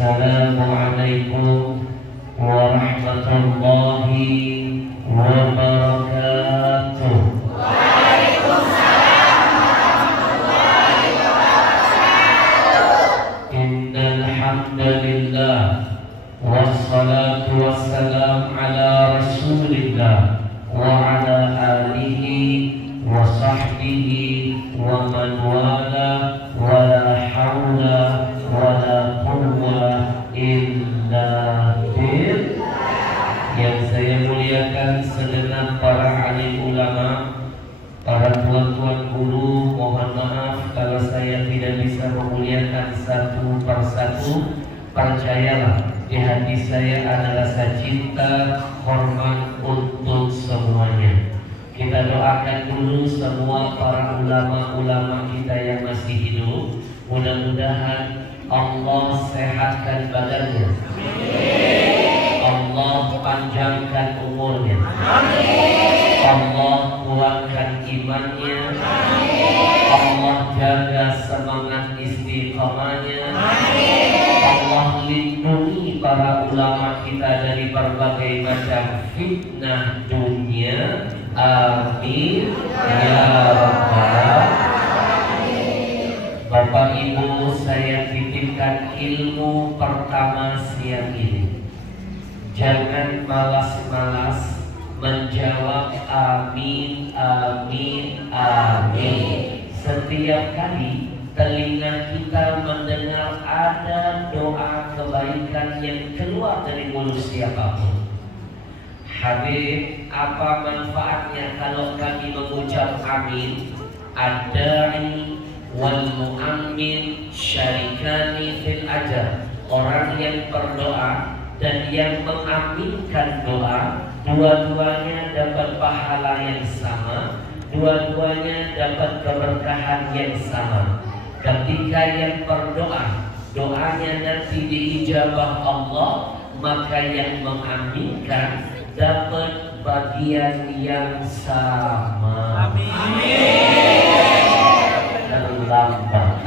Assalamualaikum warahmatullahi wabarakatuh. Innal hamdalillah wassalatu wassalam ala rasulillah wa ala alihi wa sahbihi wa man wala wa la hawla wa la quwwata illa billah. Yang saya muliakan segenap para alim ulama, para tuan-tuan guru, mohon maaf kalau saya tidak bisa memuliakan satu persatu. Percayalah, di hati saya ada rasa cinta, hormat untuk semuanya. Kita doakan dulu semua para ulama-ulama kita yang masih hidup. Mudah-mudahan Allah sehatkan badannya, Allah panjangkan umurnya, Allah kuatkan imannya, Allah jaga semangat istiqamahnya, Allah lindungi para ulama kita dari berbagai macam fitnah dunia. Amin ya rabbal. Bapak Ibu, saya titipkan ilmu pertama siang ini. Jangan malas-malas menjawab amin, amin, amin. Setiap kali telinga kita mendengar ada doa kebaikan yang keluar dari mulut siapapun. Habib, apa manfaatnya kalau kami mengucap amin? Ad-da'i wal mu'ammin syarikani fil ajar. Orang yang berdoa dan yang mengaminkan doa, dua-duanya dapat pahala yang sama, dua-duanya dapat keberkahan yang sama. Ketika yang berdoa, doanya nanti diijabah Allah, maka yang mengaminkan dapat bagian yang sama. Amin. Terlambat.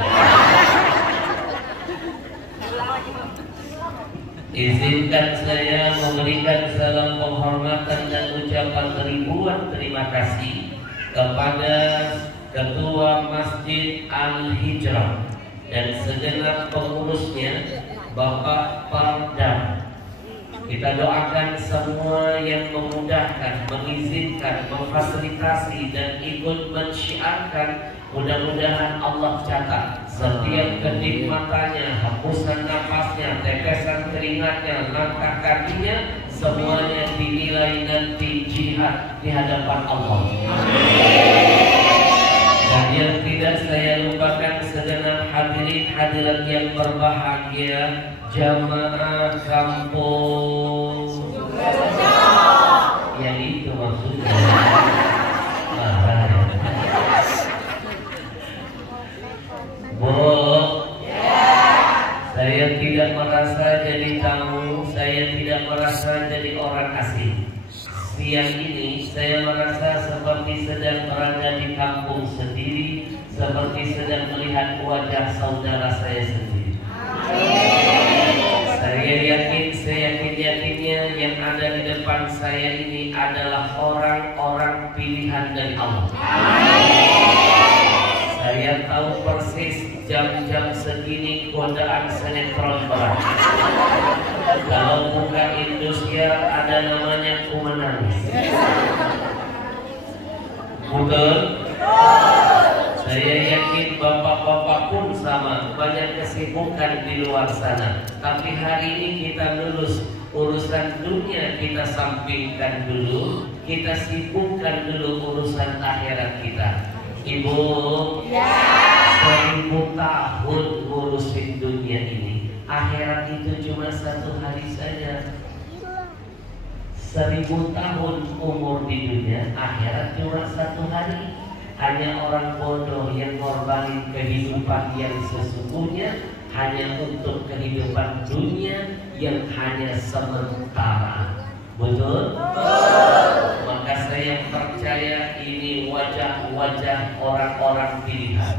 Izinkan saya memberikan salam penghormatan dan ucapan ribuan terima kasih kepada Ketua Masjid Al-Hijrah dan segenap pengurusnya, Bapak Pardam. Kita doakan semua yang memudahkan, mengizinkan, memfasilitasi dan ikut mensyiarkan. Mudah-mudahan Allah catat setiap kedip matanya, hembusan nafasnya, tetesan keringatnya, langkah kakinya, semuanya dinilai nanti jihad di hadapan Allah. Dan yang tidak saya lupakan segenap hadirin hadirat yang berbahagia, jamaah kampung. Yang itu maksudnya. Bu, saya tidak merasa jadi tamu, saya tidak merasa jadi orang asing. Siang ini saya merasa seperti sedang berada di kampung sendiri, seperti sedang melihat wajah saudara saya sendiri. Saya yakin, seyakin-yakinnya yang ada di depan saya ini adalah orang-orang pilihan dari Allah. Saya tahu persis jam-jam segini godaan sinetron berat. Kalau buka Indosiar ada namanya Ku Menangis. Betul? Saya yakin bapak-bapak pun sama, banyak kesibukan di luar sana. Tapi hari ini kita lulus, urusan dunia kita sampingkan dulu, kita sibukkan dulu urusan akhirat kita. Ibu, 1000 tahun ngurusin dunia ini, akhirat itu cuma 1 hari saja. 1000 tahun umur di dunia, akhirat cuma 1 hari. Hanya orang bodoh yang korbanin kehidupan yang sesungguhnya hanya untuk kehidupan dunia yang hanya sementara. Betul? Maka saya percaya ini wajah-wajah orang-orang pilihan.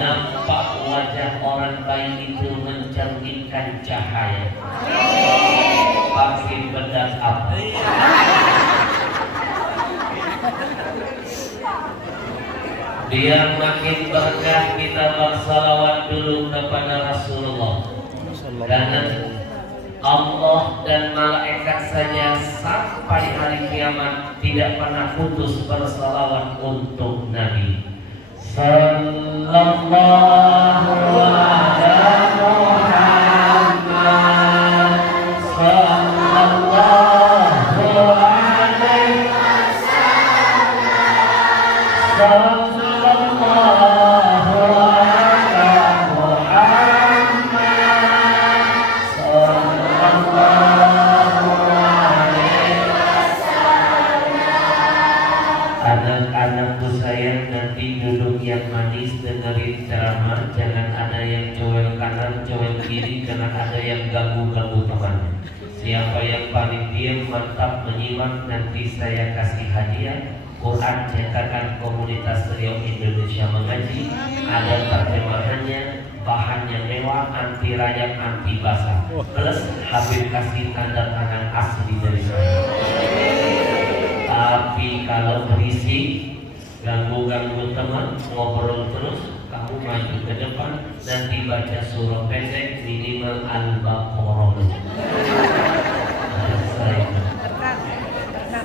Nampak wajah wajah orang baik itu mencerminkan cahaya. Pakai bedak apa? Biar makin berkah kita bersalawat dulu kepada Rasulullah. Karena Allah dan malaikat saja sampai hari kiamat tidak pernah putus bersalawat untuk Nabi. Sallallahu ala Muhammad, sallallahu alaihi wasallam. Anak-anakku sayang, nanti duduk yang manis dengerin ceramah. Jangan ada yang cowel kanan, cowel kiri, karena ada yang ganggu-ganggu temannya. Siapa yang paling diam mantap menyimak, nanti saya kasih hadiah Quran cetakan komunitas Riau Indonesia Mengaji. Ada terjemahannya, bahannya mewah, anti rayap, anti basah, plus Habib kasih tanda tangan asli dari saya. Tapi kalau berisik, ganggu-ganggu teman, ngobrol terus, kamu maju ke depan, nanti baca surah pendek minimal Al-Baqarah.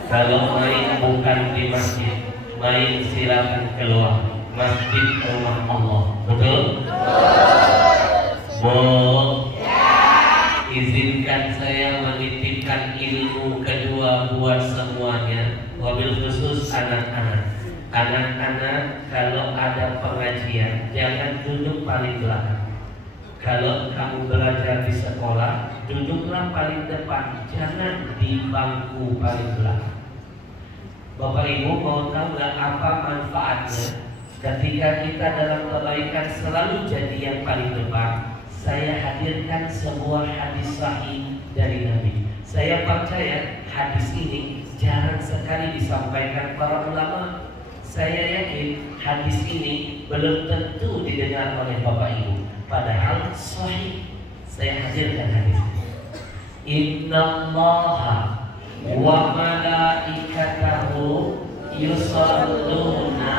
Kalau main bukan di masjid, main silakan keluar. Masjid rumah Allah, betul? Bu, izinkan saya menitipkan ilmu kedua buat semuanya, wabil khusus anak-anak. Anak-anak, kalau ada pengajian jangan duduk paling belakang. Kalau kamu belajar di sekolah, duduklah paling depan, jangan di bangku paling belakang. Bapak Ibu mau tahu nggak apa manfaatnya ketika kita dalam kebaikan selalu jadi yang paling depan? Saya hadirkan sebuah hadis sahih dari Nabi. Saya percaya hadis ini jarang sekali disampaikan para ulama. Saya yakin hadis ini belum tentu didengar oleh Bapak Ibu, padahal sahih. Saya hadirkan hadis ini. Innallaha wa malaikatahu yusalluna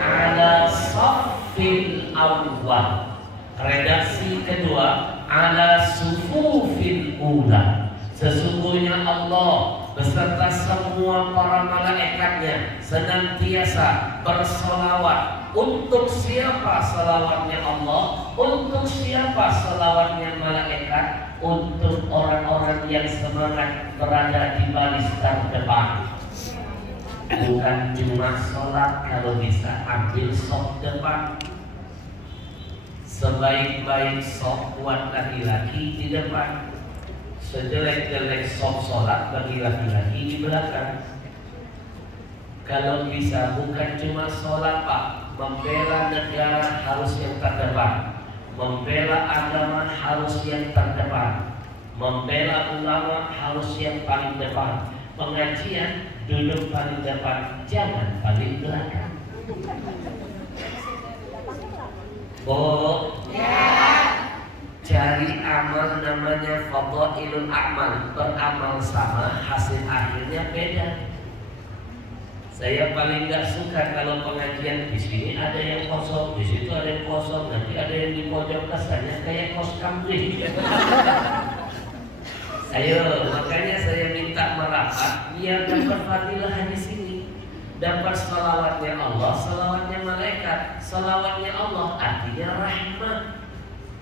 ala saffil awwal. Redaksi kedua, ala sufufil ula. Sesungguhnya Allah beserta semua para malaikatnya senantiasa berselawat. Untuk siapa selawatnya Allah? Untuk siapa selawatnya malaikat? Untuk orang-orang yang semangat berada di baris terdepan. Bukan cuma sholat, kalau bisa ambil sop depan. Sebaik-baik sop buat laki-laki di depan, sejelek-jelek sop sholat bagi laki-laki di belakang. Kalau bisa bukan cuma sholat Pak, membela negara harus yang terdepan, membela agama harus yang terdepan, membela ulama harus yang paling depan, pengajian duduk paling depan, jangan paling belakang. Cari amal namanya fadhailul amal, beramal sama hasil akhirnya beda. Saya paling gak suka kalau pengajian di sini ada yang kosong, di situ ada yang kosong, nanti ada yang di pojok kesannya kayak kos kambing. Ayo, makanya saya minta merapat biar dapat fadilah hadis ini, dapat salawatnya Allah, salawatnya malaikat. Salawatnya Allah artinya rahmat,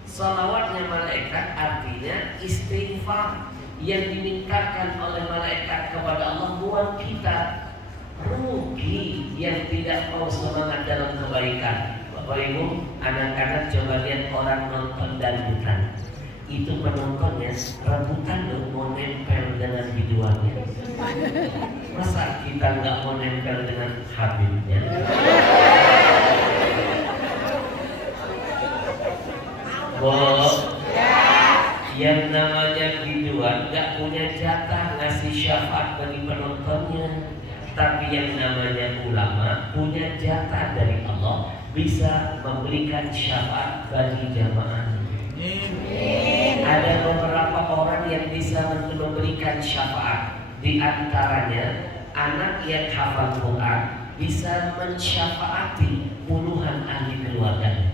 salawatnya malaikat artinya istighfar yang dimintakan oleh malaikat kepada Allah buat kita. Rugi yang tidak mau semangat dalam kebaikan. Bapak Ibu, anak-anak coba lihat orang nonton dangdutan. Itu penontonnya rebutan dong mau nempel dengan biduannya. Masa kita nggak mau nempel dengan Habibnya? Yang namanya biduan nggak punya jatah ngasih syafaat bagi penontonnya. Tapi yang namanya ulama punya jatah dari Allah bisa memberikan syafaat bagi jamaah. Ada beberapa orang yang bisa memberikan syafaat. Di antaranya anak yang hafal Quran bisa mensyafaati puluhan ahli keluarga.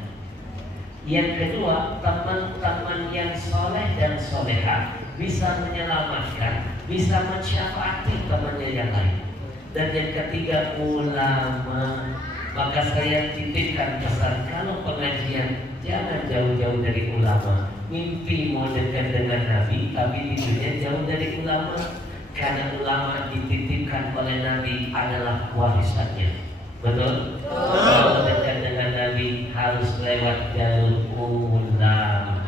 Yang kedua, teman-teman yang soleh dan soleha bisa menyelamatkan, bisa mensyafaati temannya yang lain. Dan yang ketiga, ulama. Maka saya titipkan pesan, kalau pengajian jangan jauh-jauh dari ulama. Mimpi mau dekat dengan Nabi, tapi tidurnya jauh dari ulama. Karena ulama dititipkan oleh Nabi adalah warisannya. Betul? Kalau dekat dengan Nabi harus lewat jalur ulama.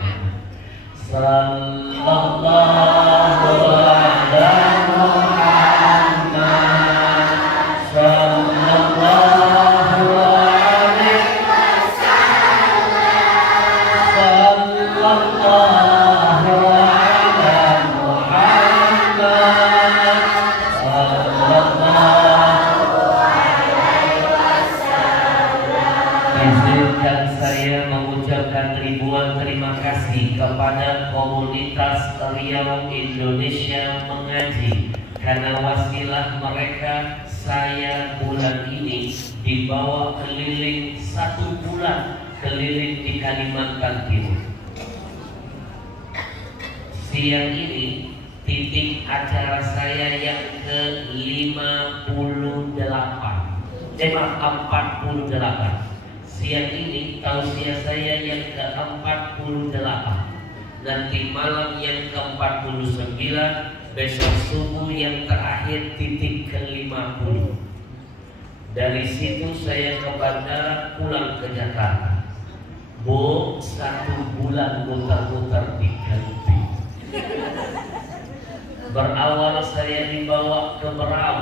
Sallallahu alaihi Muhammad. Sallallahu alaihi wasallam. Sallallahu alaihi Muhammad. Izinkan saya mengucapkan ribuan terima kasih kepada komunitas Riau Indonesia Mengaji, karena wasilah mereka saya bulan ini dibawa keliling 1 bulan keliling di Kalimantan Timur. Siang ini titik acara saya yang ke-58. 48. Siang ini tausiah saya yang ke-48. Nanti malam yang ke-49. Besok subuh yang terakhir titik ke-50. Dari situ saya ke bandara pulang ke Jakarta. Bu, 1 bulan muter-muter di Kaltim. Berawal saya dibawa ke Berau,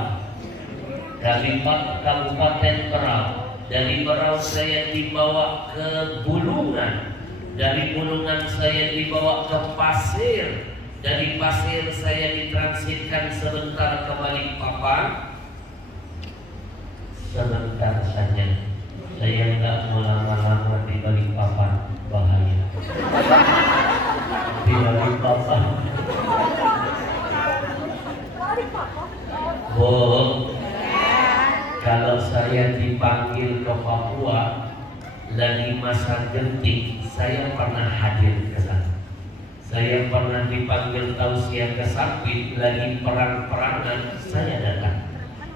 dari Kabupaten Berau. Dari Berau saya dibawa ke Bulungan. Dari Bulungan saya dibawa ke Pasir. Dari Pasir saya ditransitkan sebentar ke Balikpapan. Sebentar saja. Saya nggak mau lama-lama di Balikpapan, bahaya. Di Balikpapan. Bu, kalau saya dipanggil ke Papua lagi masa genting, saya pernah hadir ke sana. Saya pernah dipanggil tausiah ke Sampit lagi perang-perangan, saya datang.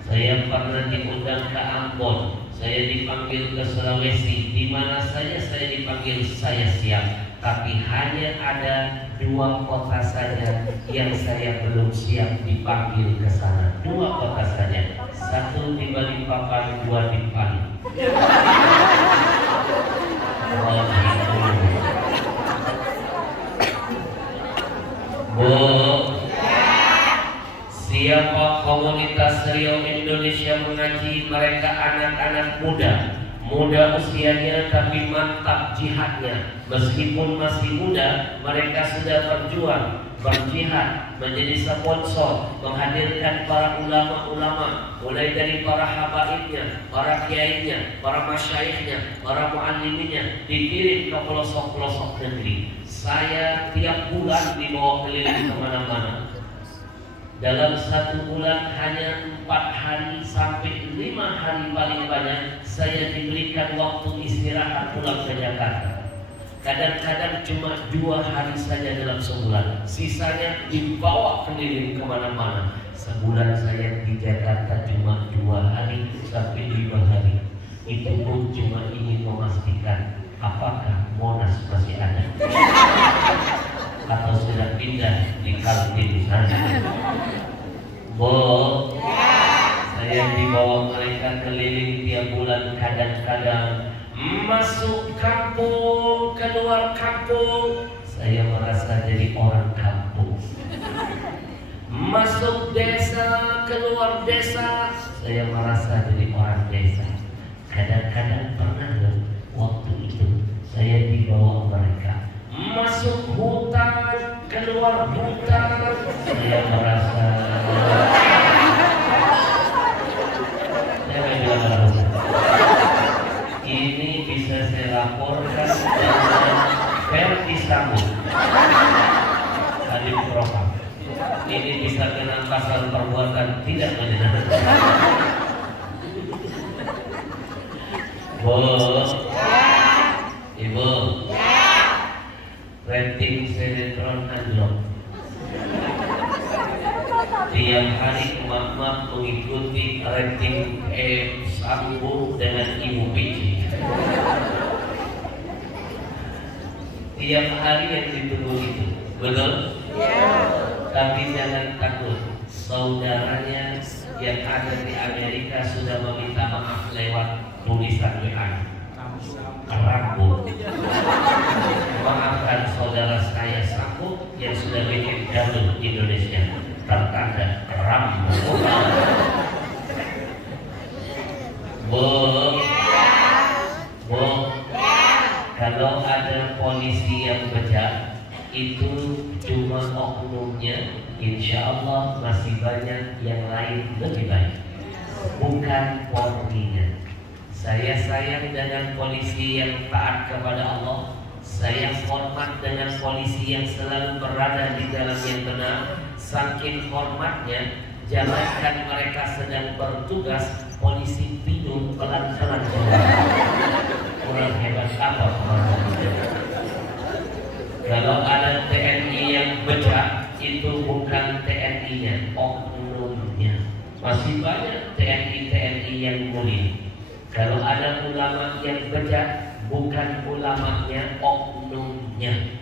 Saya pernah diundang ke Ambon, saya dipanggil ke Sulawesi, di mana saja saya dipanggil saya siap. Tapi hanya ada 2 kota saja yang saya belum siap dipanggil ke sana. 2 kota saja, 1 di Balikpapan, 2 di Palu. Oh, gitu. Bu, siapa komunitas Riau Indonesia Mengaji? Mereka anak-anak muda usianya tapi mantap jihadnya. Meskipun masih muda, mereka sudah berjihad, menjadi sponsor, menghadirkan para ulama-ulama, mulai dari para habaibnya, para kiainya, para masyaikhnya, para mualliminnya, dikirim ke pelosok-pelosok negeri. Saya tiap bulan dibawa keliling kemana-mana. Dalam 1 bulan hanya 4 hari sampai 5 hari paling banyak saya diberikan waktu istirahat pulang ke Jakarta. Kadang-kadang cuma 2 hari saja dalam sebulan, sisanya dibawa keliling kemana-mana. Sebulan saya di Jakarta cuma 2 hari sampai 5 hari. Itu pun cuma ingin memastikan apakah Monas masih ada atau sudah pindah di Kaltim sana. Bu, saya dibawa mereka keliling tiap bulan. Kadang-kadang masuk kampung, keluar kampung, saya merasa jadi orang kampung. Masuk desa, keluar desa, saya merasa jadi orang desa. Kadang-kadang pernah waktu itu saya dibawa mereka masuk hutan, keluar hutan, saya merasa ini disambung. Hadis propam. Ini bisa kena pasal perbuatan tidak menyenangkan. Bu, Ibu, rating sinetron anjlok. Tiap hari emak-emak mengikuti rating Sambo dengan Ibu Pici. Tiap hari yang ditunggu itu, betul? Tapi jangan takut, saudaranya yang ada di Amerika sudah meminta maaf lewat tulisan WA. Rabu, maafkan saudara saya Sambo yang sudah bikin gaduh Indonesia. Tertanda Rabu. Bu, kalau ada polisi yang bejat itu cuma oknumnya, insya Allah masih banyak yang lain lebih baik, bukan polrinya. Saya sayang dengan polisi yang taat kepada Allah. Saya hormat dengan polisi yang selalu berada di dalam yang benar. Saking hormatnya, jangankan mereka sedang bertugas, polisi tidur pelan-pelan. Kurang hebat apa? Kalau ada TNI yang bejat, itu bukan TNI-nya, oknumnya. Masih banyak TNI yang mulia. Kalau ada ulama yang bejat, bukan ulamanya, oknumnya.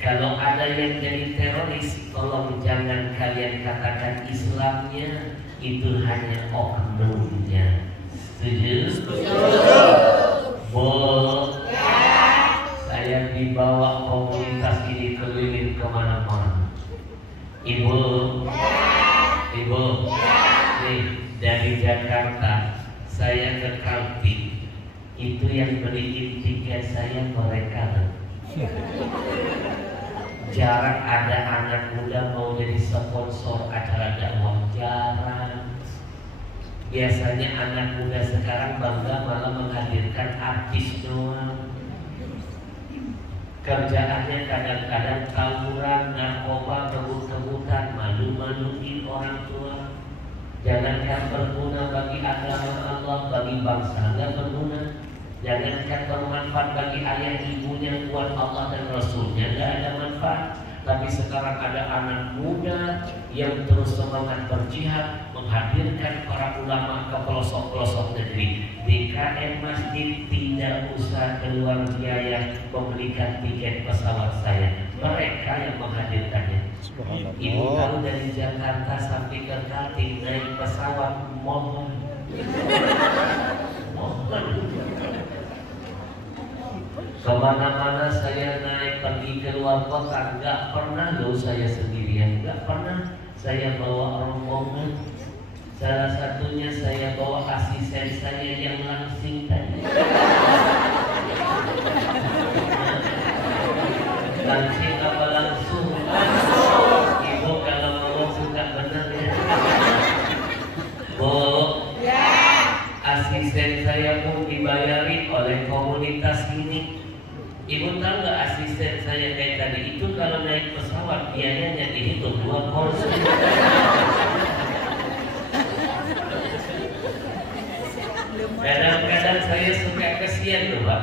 Kalau ada yang jadi teroris, tolong jangan kalian katakan Islamnya, itu hanya oknumnya. Setuju? Bu, saya dibawa komunitas ini keliling kemana-mana. Ibu, nih dari Jakarta saya ke Kalti, itu yang beliin tiket saya mereka. Jarang ada anak muda mau jadi sponsor acara dakwah, jarang. Biasanya anak muda sekarang bangga malah menghadirkan artis doang. Kerjaannya kadang-kadang tawuran, narkoba, kebut-kebutan, malu-maluin orang tua. Jangankan berguna bagi agama Allah, bagi bangsa nggak berguna. Jangankan bermanfaat bagi ayah ibunya, buat Allah dan Rasulnya nggak ada manfaat. Tapi sekarang ada anak muda yang terus semangat berjihad, menghadirkan para ulama ke pelosok-pelosok negeri. DKM Masjid tidak usah keluar biaya membelikan tiket pesawat saya, mereka yang menghadirkannya. Ibu tahu dari Jakarta sampai ke Kaltim naik pesawat mohon. Kemana-mana saya naik pergi ke luar kota, nggak pernah loh saya sendirian, nggak pernah saya bawa rombongan. Salah satunya saya bawa asisten saya yang langsing tadi. Langsing apa langsung? Ibu kalau ngomong suka benar ya. Bu, asisten saya pun dibayarin oleh komunitas ini. Ibu tahu nggak asisten saya kayak tadi itu kalau naik pesawat biayanya dihitung 2 kursi. Kadang-kadang saya suka kesian loh Pak.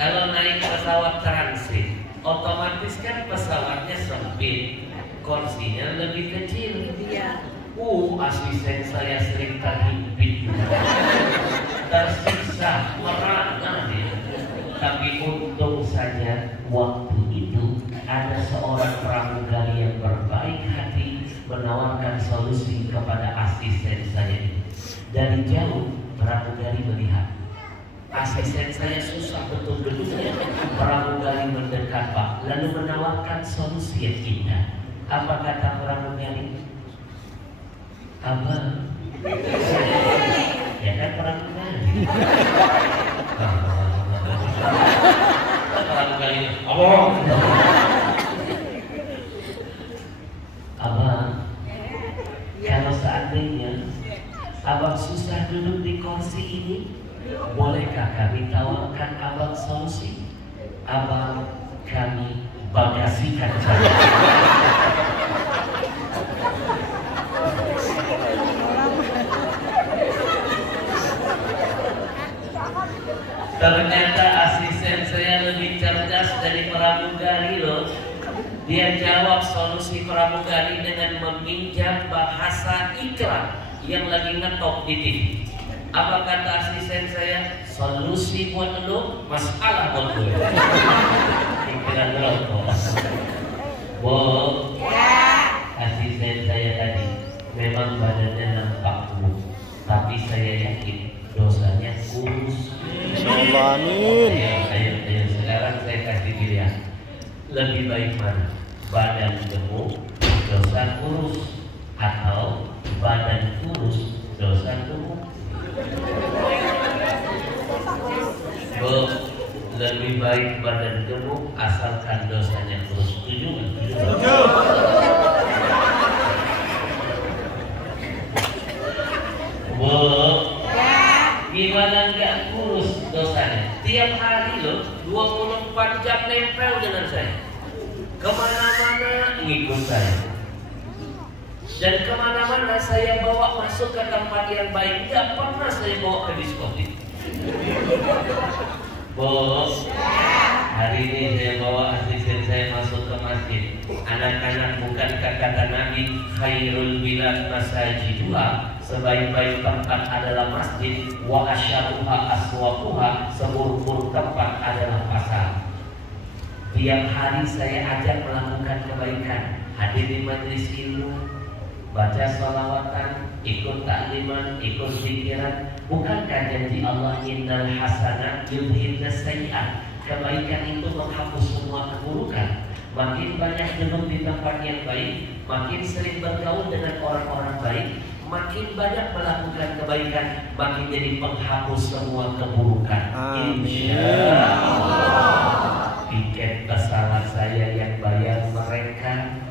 Kalau naik pesawat transit, otomatis kan pesawatnya sempit, kursinya lebih kecil. Asisten saya sering terhimpit, tersiksa, merana dia. Tapi untung saja waktu itu ada seorang pramugari yang berbaik hati menawarkan solusi kepada asisten saya. Dari jauh pramugari melihat asisten saya susah betul-betulnya. Pramugari mendekat Pak, lalu menawarkan solusi yang indah. Apa kata pramugari? Abang, ya kan pramugari. Abang, kalau seandainya abang susah duduk di kursi ini, bolehkah kami tawarkan abang solusi? Abang, kami bagasikan saja. Ternyata asisten saya lebih cerdas dari pramugari loh. Dia jawab solusi pramugari dengan meminjam bahasa iklan yang lagi ngetop di TV. Apa kata asisten saya? Solusi buat lo, masalah buat gue. Pikiran rokok. Bo, asisten saya tadi memang badannya nampak gemuk, tapi saya yakin dosanya kurus. Amin. Ayo, sekarang saya kasih pilihan. Lebih baik mana? Badan gemuk, dosa kurus, atau badan kurus, dosa gemuk? Bu, lebih baik badan gemuk asalkan dosanya kurus. Setuju? Bu, gimana nggak kurus dosanya? Tiap hari loh, 24 jam nempel dengan saya. Kemana-mana ngikut saya. Dan kemana-mana saya bawa masuk ke tempat yang baik. Gak pernah saya bawa ke diskotik. Bos, hari ini saya bawa asisten saya masuk ke masjid. Anak-anak, bukankah kata Nabi, khairul bilad masajiduha, sebaik-baik tempat adalah masjid, wa asyaruha aswaquha, seburuk-buruk tempat adalah pasar. Tiap hari saya ajak melakukan kebaikan, hadir di majelis ilmu, baca sholawatan, ikut takliman, ikut zikiran. Bukankah janji Allah, innal hasanat yudhibna sayyi'at, kebaikan itu menghapus semua keburukan. Makin banyak duduk di tempat yang baik, makin sering bergaul dengan orang-orang baik, makin banyak melakukan kebaikan, makin jadi penghapus semua keburukan. Insyaallah. Tiket pesawat saya yang bayar mereka,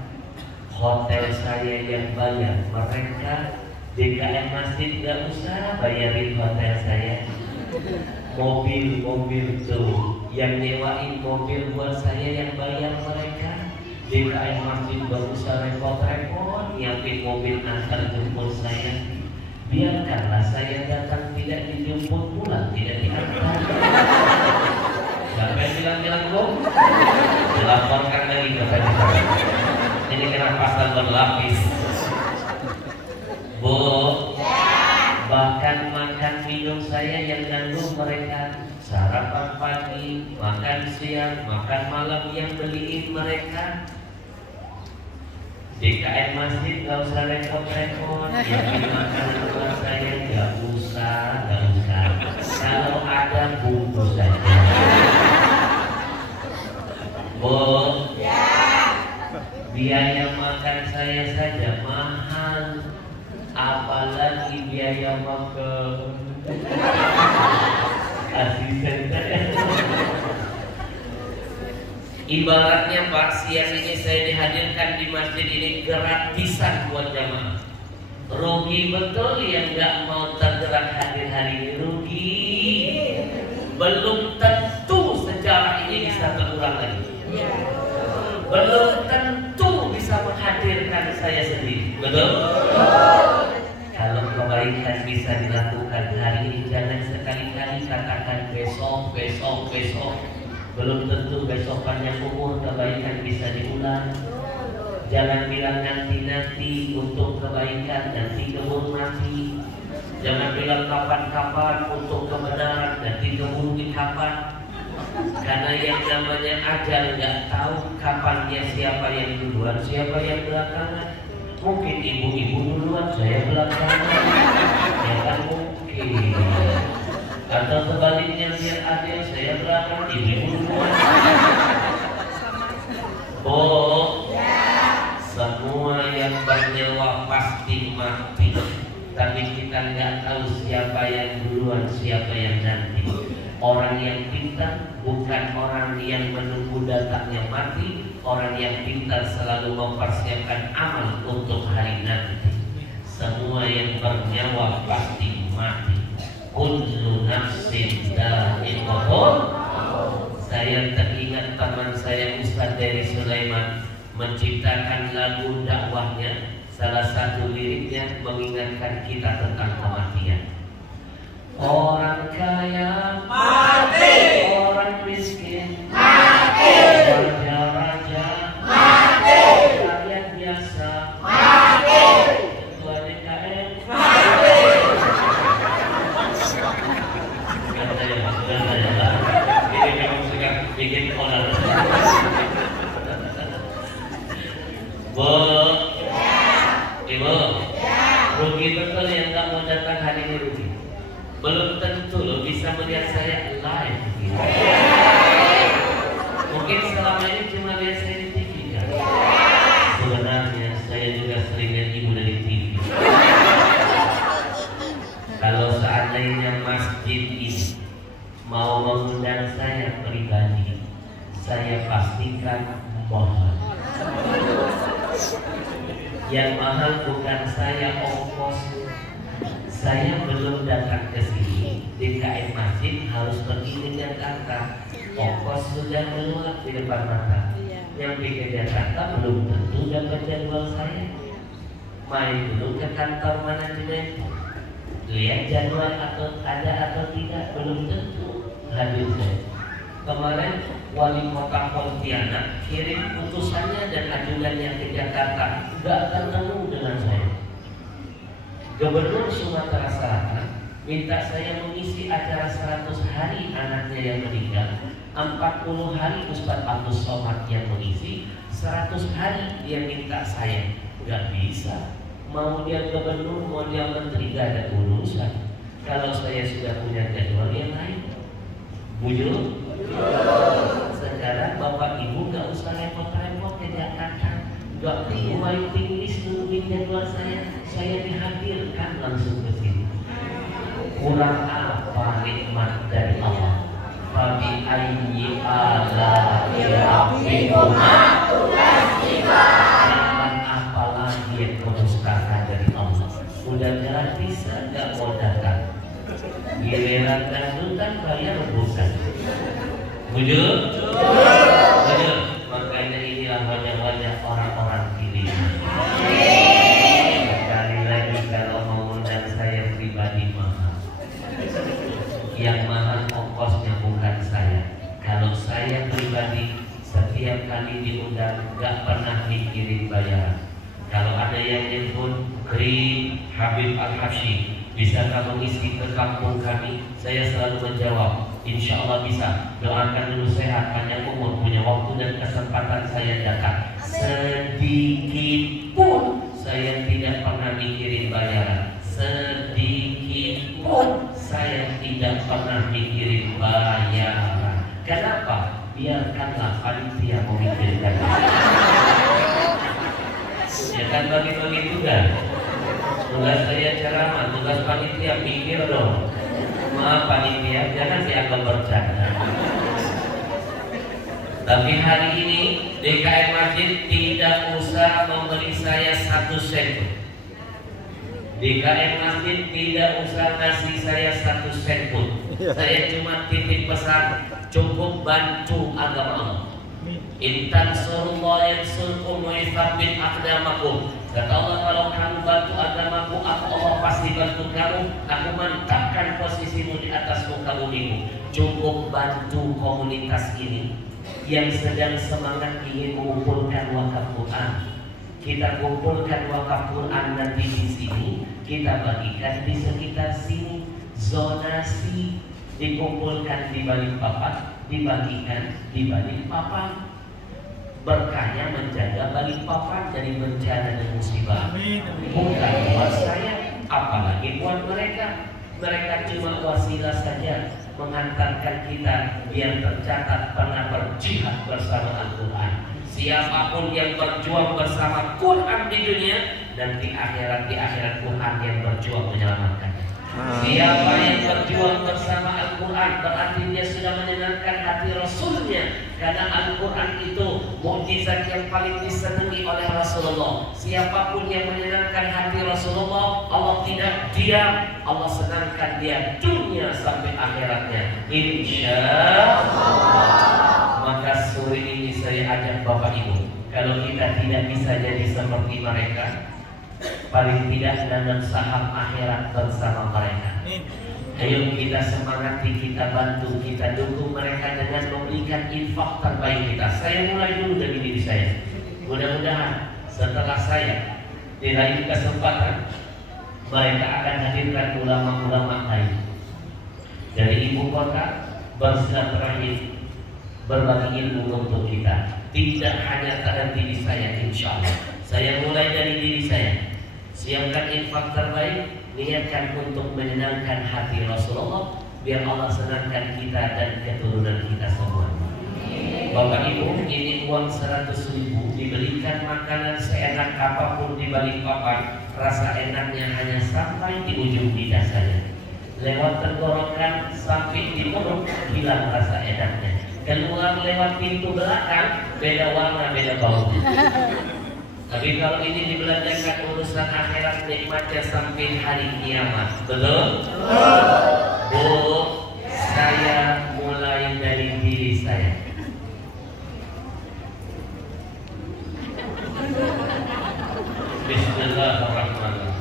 hotel saya yang bayar mereka, DKM Masjid gak usah bayarin hotel saya. Mobil-mobil tuh yang nyewain mobil buat saya yang bayar mereka. DKM Masjid gak usah repot-repot nyiapin mobil antar jemput saya. Biarkanlah saya datang tidak dijemput, pulang tidak diantar. Siapa yang bilang-bilang belum? Dilaporkan lagi kepada saya. Ini kena pasal berlapis. Bu, bahkan makan minum saya yang ganggu mereka. Sarapan pagi, makan siang, makan malam yang beliin mereka. DKM Masjid gak usah repot-repot. Yang dimakan buat saya gak usah. Kalau ada bungkus saja. Bu, biaya makan saya saja mahal, apalagi biaya makan asisten saya. Ibaratnya Pak, siang ini saya dihadirkan di masjid ini gratisan buat jamaah. Rugi betul yang nggak mau tergerak hadir hari ini, rugi. Belum tentu sejarah ini bisa terulang lagi. Belum tentu bisa menghadirkan saya sendiri. Betul? Kalau kebaikan bisa dilakukan hari ini, jangan sekali-kali katakan besok. Belum tentu besok panjang umur kebaikan bisa diulang. Jangan bilang nanti untuk kebaikan, nanti keburu mati. Jangan bilang kapan-kapan untuk kebenaran, nanti keburu di kapan. Karena yang namanya ajal nggak tahu kapannya, siapa yang duluan, siapa yang belakangan. Mungkin ibu-ibu duluan, saya belakangan. Ya kan mungkin. Atau sebaliknya biar adil, saya belakangan, ibu-ibu duluan. Oh, semua yang bernyawa pasti mati. Tapi kita nggak tahu siapa yang duluan, siapa yang nanti. Orang yang pintar bukan orang yang menunggu datangnya mati. Orang yang pintar selalu mempersiapkan amal untuk hari nanti. Semua yang bernyawa pasti mati. Kullu nafsin dha'iqatul maut. Saya teringat teman saya Ustaz dari Sulaiman menciptakan lagu dakwahnya. Salah satu liriknya mengingatkan kita tentang kematian. Orang kaya mati, orang miskin mati, raja-raja mati, rakyat biasa mati, ketua DKM mati. Ini memang suka bikin onar. Ibu, rugi betul yang nggak mau datang hari ini rugi. Belum tentu lo bisa melihat saya live. Mungkin selama ini cuma lihat saya di TV kan? Sebenarnya saya juga sering lihat ibu dari TV. Kalau seandainya masjid ini mau mengundang saya pribadi, saya pastikan mahal. Yang mahal bukan saya ongkos. Saya belum datang ke sini, DKM Masjid harus pergi ke Jakarta. Ongkos sudah keluar di depan mata. Yang pergi ke Jakarta belum tentu dapat jadwal saya. Main dulu ke kantor manajemen, lihat jadwal atau ada atau tidak, belum tentu hadir saya. Kemarin wali kota Pontianak kirim putusannya dan ajudannya ke Jakarta, nggak ketemu dengan saya. Gubernur Sumatera Selatan minta saya mengisi acara 100 hari anaknya yang meninggal, 40 hari Ustadz Abdul Somad yang mengisi, 100 hari dia minta saya. Nggak bisa, mau dia gubernur, mau dia menteri, gak ada urusan. Kalau saya sudah punya jadwal yang lain. Bujur? Sekarang Bapak Ibu gak usah repot-repot ke Jakarta, gak perlu waiting list nungguin jadwal saya dihadirkan langsung ke sini. Kurang apa nikmat dari Allah? Fabi ayyi ala'i rabbikuma tukadziban. Nikmat apa lagi yang kau dustakan dari Allah? Udah gratis gak mau datang. Giliran dangdutan bayar bukan. Bujur? Bujur. Makanya inilah wajah-wajah orang-orang pilihan. Sekali lagi kalau mau undang saya pribadi mahal. Yang mahal ongkosnya bukan saya. Kalau saya pribadi setiap kali diundang gak pernah mikirin bayaran. Kalau ada yang nelfon, Kri Habib Al-Habsyi, bisa kamu isi ke kampung kami? Saya selalu menjawab, insya Allah bisa. Doakan dulu sehat, panjang umur, punya waktu dan kesempatan saya datang. Sedikit pun saya tidak pernah mikirin bayaran. Sedikit pun saya tidak pernah mikirin bayaran. Kenapa? Biarkanlah panitia memikirkan. Ya kan bagi-bagi tugas. Tugas saya ceramah, tugas panitia mikir dong. Maaf panitia, jangan dianggap bercanda. Tapi hari ini DKM Masjid tidak usah memberi saya 1 sen. DKM Masjid tidak usah ngasih saya 1 sen pun. Saya cuma titip pesan, cukup bantu agama Allah. Intan surullah yansurkum wa yuthabbit aqdamakum. Kata Allah, kalau kamu bantu agamaku, Allah pasti bantu kamu. Aku mantapkan posisimu di atas muka bumimu. Cukup bantu komunitas ini yang sedang semangat ingin mengumpulkan wakaf Quran. Kita kumpulkan wakaf Quran nanti di sini, kita bagikan di sekitar sini. Zonasi dikumpulkan di Balikpapan, dibagikan di Balikpapan. Berkahnya menjaga Balikpapan dari bencana dan musibah. Bukan buat saya, apalagi buat mereka. Mereka cuma wasilah saja mengantarkan kita biar tercatat pernah berjihad bersama Al-Quran. Siapapun yang berjuang bersama Quran di dunia, dan di akhirat Quran yang berjuang menyelamatkan. Siapa yang berjuang bersama Al-Quran berarti dia sudah menyenangkan hati Rasulnya. Karena Al-Quran itu mukjizat yang paling disenangi oleh Rasulullah. Siapapun yang menyenangkan hati Rasulullah, Allah tidak diam, Allah senangkan dia dunia sampai akhiratnya, insya Allah. maka sore ini saya ajak Bapak Ibu, kalau kita tidak bisa jadi seperti mereka, paling tidak nanam saham akhirat bersama mereka. Ayo kita semangati, kita bantu, kita dukung mereka dengan memberikan infak terbaik kita. Saya mulai dulu dari diri saya. Mudah-mudahan setelah saya di lain kesempatan mereka akan hadirkan ulama-ulama lain dari ibu kota bersilaturahim, berbagi ilmu untuk kita. Tidak hanya terhenti di saya, insya Allah. Saya mulai dari diri saya. Siapkan infak terbaik, niatkan untuk menyenangkan hati Rasulullah, biar Allah senangkan kita dan keturunan kita semua. Bapak Ibu, ini uang 100.000 dibelikan makanan seenak apapun di Balikpapan, rasa enaknya hanya sampai di ujung lidah saja. Lewat tenggorokan sampai di mulut hilang rasa enaknya. Keluar lewat pintu belakang beda warna, beda bau. Tapi kalau ini dibelanjakan urusan akhirat, nikmatnya sampai hari kiamat. Betul? Bu, saya mulai dari diri saya. Bismillahirrahmanirrahim.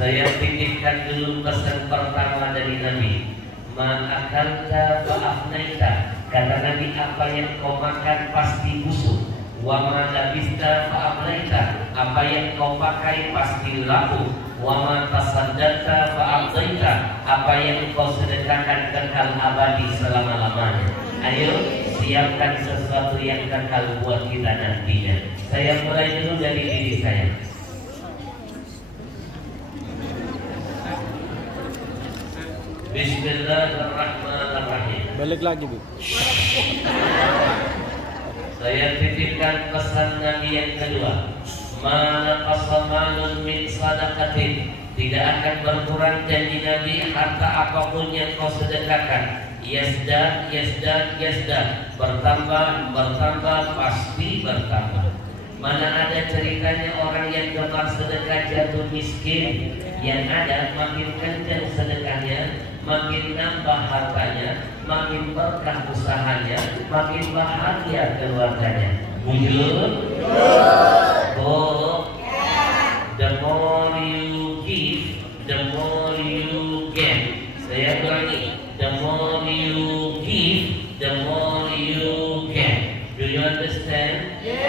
Saya titipkan dulu pesan pertama dari Nabi. Ma'akalta fa'afnaita. Kata Nabi, apa yang kau makan pasti busuk. Wa ma labista fa'afnaita. Apa yang kau pakai pasti laku. Wa ma tasaddaqta fa'afnaita. Apa yang kau sedekahkan kekal abadi selama-lamanya. Ayo siapkan sesuatu yang kekal buat kita nantinya. Saya mulai dulu dari diri saya. Bismillahirrahmanirrahim. Balik lagi, Bu. Saya titipkan pesan Nabi yang kedua. Ma qasamalun min sadaqatin. Tidak akan berkurang janji Nabi harta apapun yang kau sedekahkan. Yasdad, bertambah, pasti bertambah. Mana ada ceritanya orang yang gemar sedekah jatuh miskin. Yang ada makin kencang sedekahnya, makin nambah hartanya, makin berkah usahanya, makin bahagia keluarganya. Bujur? Oh, the more you give, the more you get. Saya ulangi, the more you give, the more you get. Do you understand? Yes.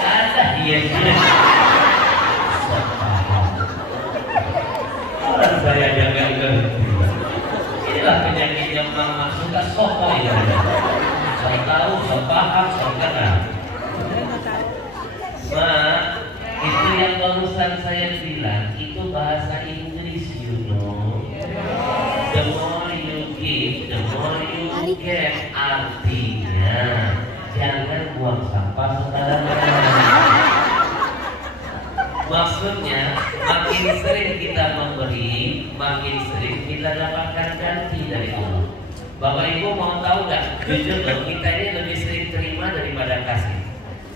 Ada yes. Saya jaga ngerti. Inilah penyakit yang mama suka sopo ya. Saya tahu, saya paham, saya kenal. Ma, itu yang barusan saya bilang itu bahasa Inggris, you know. The more you give, the more you get. Artinya jangan buang sampah sembarangan. Maksudnya makin sering kita memberi, makin sering kita dapatkan ganti dari Allah. Bapak Ibu mau tahu nggak? Jujur loh, kita ini lebih sering terima daripada kasih.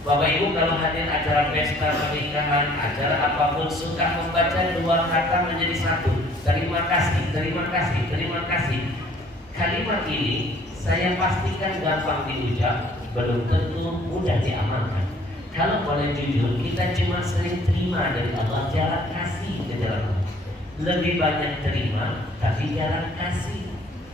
Bapak Ibu kalau hadir acara pesta pernikahan, acara apapun, suka membaca dua kata menjadi satu. Terima kasih, terima kasih, terima kasih. Kalimat ini saya pastikan gampang diucap, belum tentu mudah diamalkan. Kalau boleh jujur, kita cuma sering terima dari Allah, jarang kasih ke dalam Allah. Lebih banyak terima, tapi jarang kasih.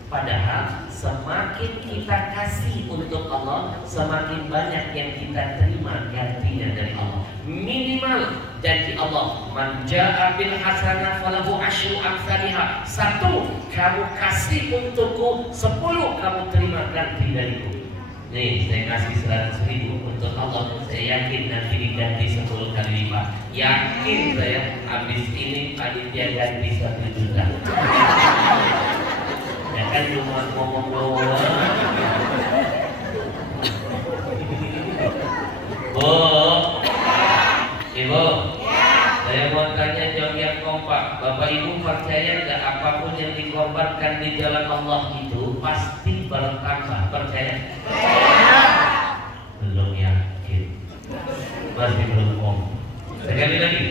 Padahal semakin kita kasih untuk Allah, semakin banyak yang kita terima gantinya dari Allah. Minimal janji Allah, man ja'a bil hasanah falahu asyru amsalihha. 1, kamu kasih untukku, 10 kamu terima ganti dariku. Nih, saya kasih 100.000 untuk Allah. Saya yakin nanti diganti 10 kali lipat. Yakin saya, habis ini panitia ganti 1 juta. Ya kan cuma ngomong doang. Bu, Ibu, saya mau tanya jawab yang kompak. Bapak Ibu percaya nggak apapun yang dikorbankan di jalan Allah itu pasti bertambah? Percaya? Belum yakin, masih belum om. Sekali lagi,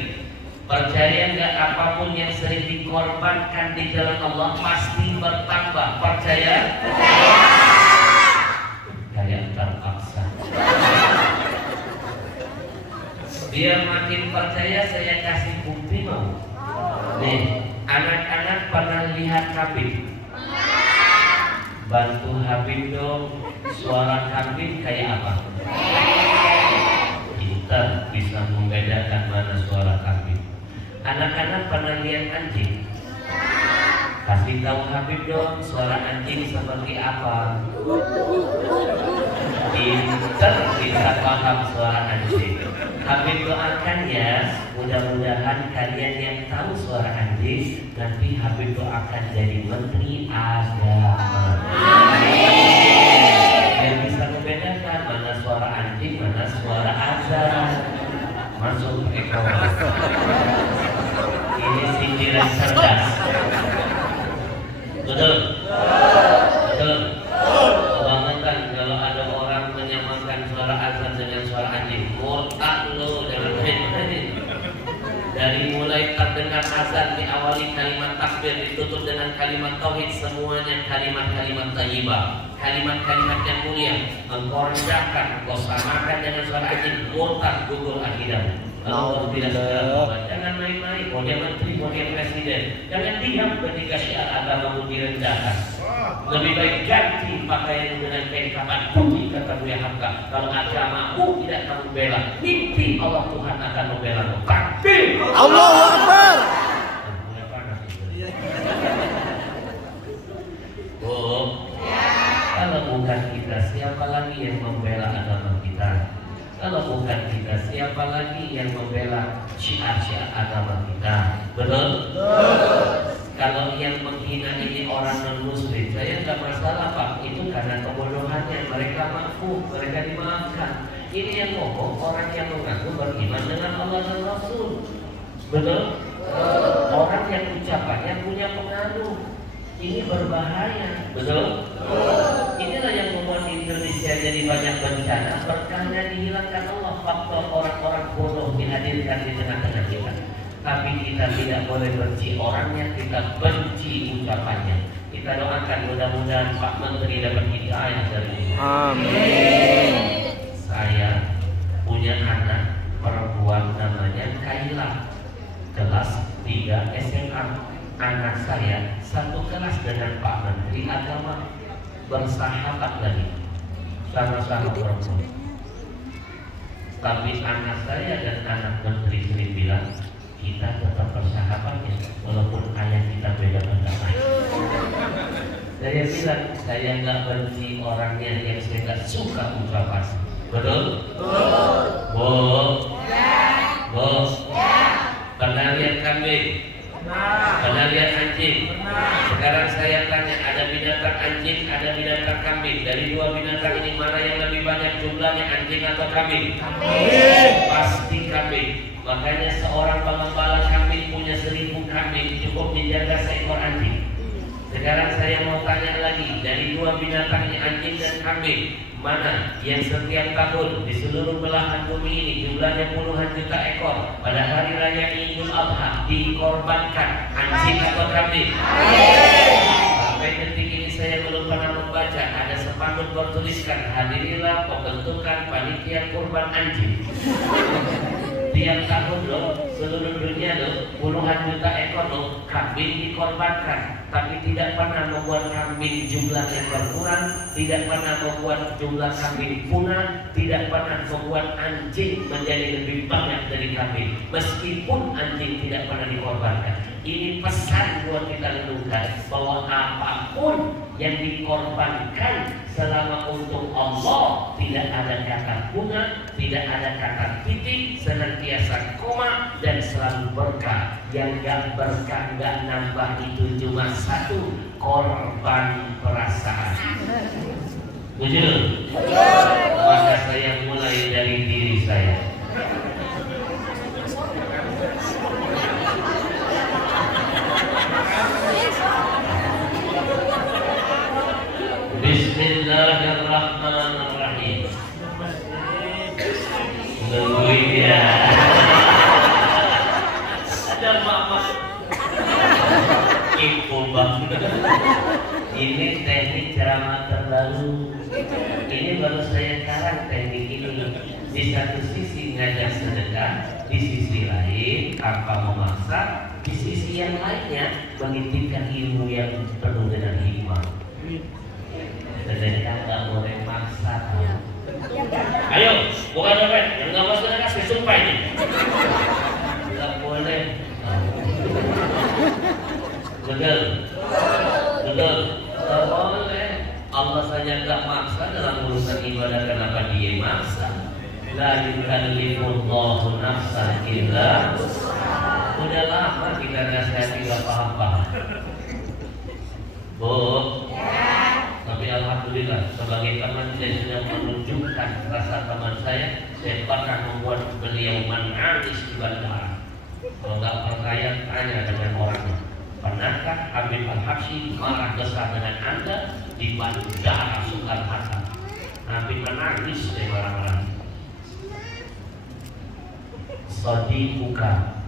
percaya nggak apapun yang sering dikorbankan di jalan Allah pasti bertambah? Percaya? Semakin percaya saya kasih bukti mau. Nih, anak-anak pernah lihat Habib? Bantu Habib dong. Suara Habib kayak apa? Kita bisa membedakan mana suara Habib. Anak-anak pernah lihat anjing? Kasih tahu Habib dong, suara anjing seperti apa? Pinter bisa paham suara anjing. Habib doakan ya, mudah-mudahan kalian yang tahu suara anjing nanti Habib doakan jadi menteri agama. Yang bisa membedakan mana suara anjing, mana suara azan. Masuk ekonomi. Ini sindiran cerdas. Betul? Betul? Kebangetan kalau ada orang menyamakan suara azan dengan suara anjing. Murtad lo dengan main-main. Dari mulai terdengar azan diawali kalimat takbir, ditutup dengan kalimat tauhid, semuanya kalimat-kalimat thayyibah, kalimat-kalimat yang mulia. Engkau rendahkan, engkau samakan dengan suara anjing, murtad, gugur akidah. Kalau tidak sadar, jangan main-main. Mau dia menteri, mau dia presiden, jangan diam ketika syiar agamamu direndahkan. Lebih baik ganti pakaian dengan kain kapan putih, kata Buya Hamka. Kalau agamamu tidak kamu bela, mimpi Allah Tuhan akan membela. Takbir! Allahu Akbar. Oh, kalau bukan kita, siapa lagi yang membela agama kita? Kalau bukan kita, siapa lagi yang membela syiar-syiar agama kita? Betul? Kalau yang menghina ini orang non-muslim, saya nggak masalah Pak. Itu karena kebodohannya, mereka maafu, mereka dimaafkan. Ini yang ngomong orang yang mengaku beriman dengan Allah dan Rasul. Betul? Orang yang ucapannya punya pengaruh. Ini berbahaya. Betul? Inilah yang membuat Indonesia jadi banyak bencana. Berkahnya dihilangkan Allah. Faktor orang-orang bodoh dihadirkan di tengah-tengah kita. Tapi kita tidak boleh benci orangnya, kita benci ucapannya. Kita doakan mudah-mudahan Pak Menteri dapat hidayah dari ini. Amin. Saya punya anak perempuan namanya Kaila, kelas 3 SMA. Anak saya satu kelas dengan Pak Menteri Agama, bersahabat lagi, sama-sama perempuan. Tapi anak saya dan anak Menteri sering bilang, kita tetap bersahabatnya walaupun ayah kita beda pendapat. Saya bilang, saya nggak benci orangnya yang saya nggak suka ucapan. Betul? Bos? Bos? Pernah lihat kambing? Pernah lihat anjing? Sekarang saya tanya, ada binatang anjing, ada binatang kambing. Dari dua binatang ini mana yang lebih banyak jumlahnya, anjing atau kambing? Pasti kambing. Makanya seorang pengembala kambing punya 1000 kambing, cukup dijaga seekor anjing. Sekarang saya mau tanya lagi, dari dua binatang ini, anjing dan kambing, mana yang setiap tahun di seluruh belahan bumi ini jumlahnya puluhan juta ekor, pada hari raya Idul Adha dikorbankan, anjing atau kambing? Sampai detik ini saya belum pernah membaca ada spanduk bertuliskan, hadirilah pembentukan panitia kurban anjing. Tiap tahun loh, seluruh dunia loh, puluhan juta ekor loh kambing dikorbankan, tapi tidak pernah membuat kambing jumlahnya berkurang, tidak pernah membuat jumlah kambing punah, tidak pernah membuat anjing menjadi lebih banyak dari kambing, meskipun anjing tidak pernah dikorbankan. Ini pesan buat kita renungkan bahwa apapun yang dikorbankan selama untuk Allah, tidak ada kata punah, tidak ada kata titik, senantiasa koma dan selalu berkah. Yang gak berkah, gak nambah itu cuma satu, korban perasaan. Betul? Maka saya mulai dari diri saya. Bismillahirrahmanirrahim. Haleluya. Ada mama ibu banget. Ini teknik ceramah terbaru. Ini baru saya karang teknik ini. Di satu sisi ngajak sedekah, di sisi lain tanpa memaksa, di sisi yang lainnya menitipkan ilmu yang penuh dengan hikmah. Sedekah nggak boleh maksa. Ayo, bukan dompet, yang nggak mau sedekah saya sumpah ini. Nggak boleh. Betul, betul. Nggak boleh. Allah saja nggak maksa dalam urusan ibadah, kenapa dia maksa? La yukallifullahu nafsan illa. Udah lama kita nasihati nggak paham-paham. Bu, tapi alhamdulillah sebagai teman saya sudah menunjukkan rasa teman saya pernah membuat beliau menangis di bandara. Kalau nggak percaya tanya dengan orangnya. Pernahkah Habib Al-Habsyi marah besar dengan Anda di bandara Soekarno-Hatta? Habib menangis dari marah-marah. Sadiquka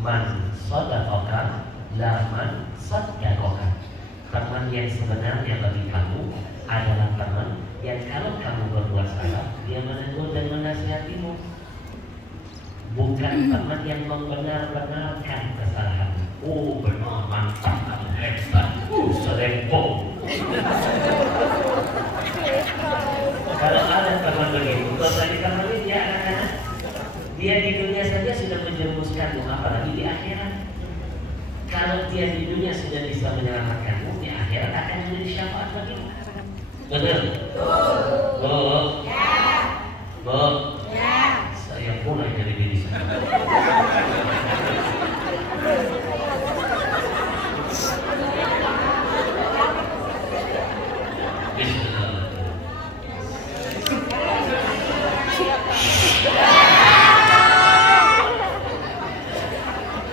man sadaqaka la man saddaqaka. Teman yang sebenarnya bagi kamu adalah teman yang kalau kamu berbuat salah dia menegur dan menasihatimu, bukan teman yang membenar-benarkan kesalahanmu. Oh benar, mantap, kamu hebat, selempong. Kalau ada teman begitu, kalau tadi teman dia anak-anak, dia di dunia saja sudah menjerumuskanmu, apalagi di akhirat. Kalau dia di dunia sudah bisa menyelamatkanmu, di akhirat akan menjadi syafaat bagimu. Betul? Bu? Bu? Saya mulai dari diri saya.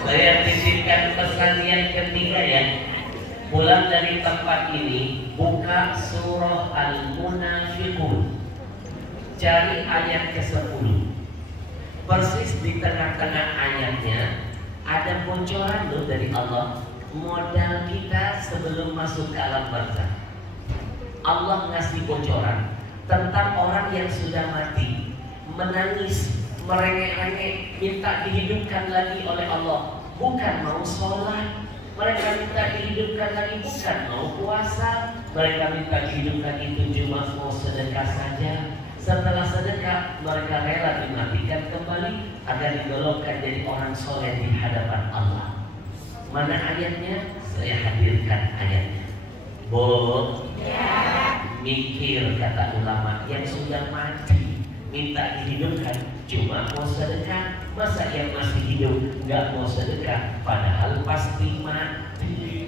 Saya titipkan pesan yang ketiga ya. Pulang dari tempat ini, buka surah Al-Munafiqun. Cari ayat ke-10. Persis di tengah-tengah ayatnya ada bocoran loh dari Allah. Modal kita sebelum masuk ke alam barzakh. Allah ngasih bocoran tentang orang yang sudah mati, menangis, merengek-rengek, minta dihidupkan lagi oleh Allah. Bukan mau sholat, mereka minta dihidupkan lagi, bukan mau puasa. Mereka minta dihidupkan itu cuma mau sedekah saja. Setelah sedekah, mereka rela dimatikan kembali agar digolongkan jadi orang soleh di hadapan Allah. Mana ayatnya? Saya hadirkan ayatnya. Bu, mikir kata ulama, yang sudah mati minta dihidupkan cuma mau sedekah. Masa yang masih hidup nggak mau sedekah padahal pasti mati.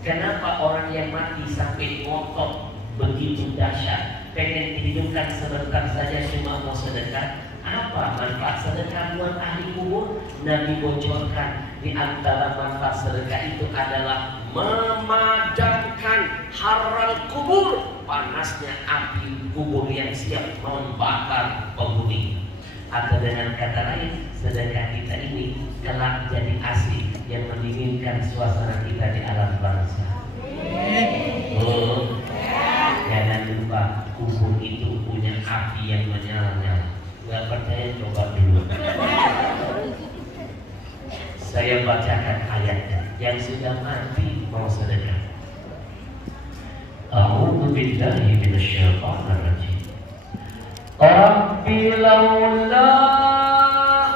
Kenapa orang yang mati sampai ngotot begitu dahsyat, pengen dihidupkan sebentar saja cuma mau sedekah? Apa manfaat sedekah buat ahli kubur? Nabi bocorkan di antara manfaat sedekah itu adalah memadamkan haral kubur, panasnya api kubur yang siap membakar penghuni. Atau dengan kata lain, sedekah kita ini kelak jadi asli yang mendinginkan suasana kita di alam barzakh. Oh, jangan lupa kubur itu punya api yang menyala-nyala. Gak percaya coba dulu. Saya bacakan ayatnya. Yang sudah mati mau sedekah. A'udzu billahi minasyaitonir rajim. Rabbi laula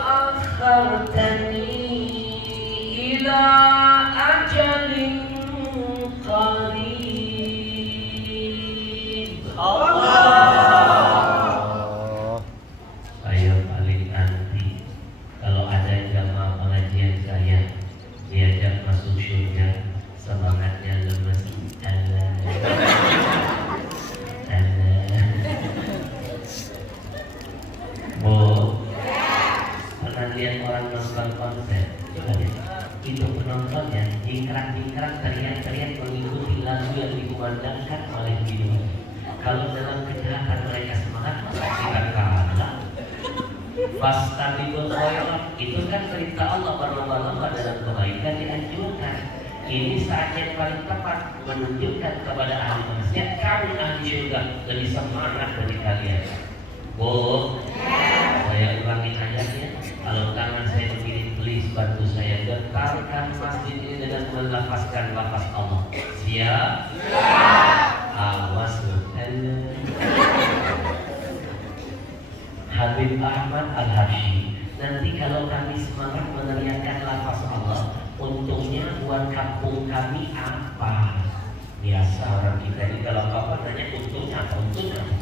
akhartani ila ajalin qarib. Saya paling anti kalau ada jamaah pengajian saya diajak masuk surga, semangatnya lemes. Bu, pernah lihat orang nonton konser? Coba deh, itu penontonnya jingkrak-jingkrak, teriak-teriak mengikuti lagu yang dikumandangkan oleh video. Kalau dalam kejahatan mereka semangat, masa kita kalah? Fastabiqul khairat, itu kan perintah Allah, berlomba-lomba dalam kebaikan dianjurkan. ini saat yang paling tepat menunjukkan kepada ahli maksiat, kami ahli surga lebih semangat dari kalian. Bu, saya ulangi ayatnya. Kalau tangan saya begini, please bantu saya getarkan masjid ini dengan melafazkan lafaz Allah. Siap? Awas loh. Habib Ahmad Al-Habsyi, nanti kalau kami semangat meneriakkan lafaz Allah, untungnya buat kampung kami apa? Biasa orang kita ini kalau apa nanya untungnya apa? Untungnya apa?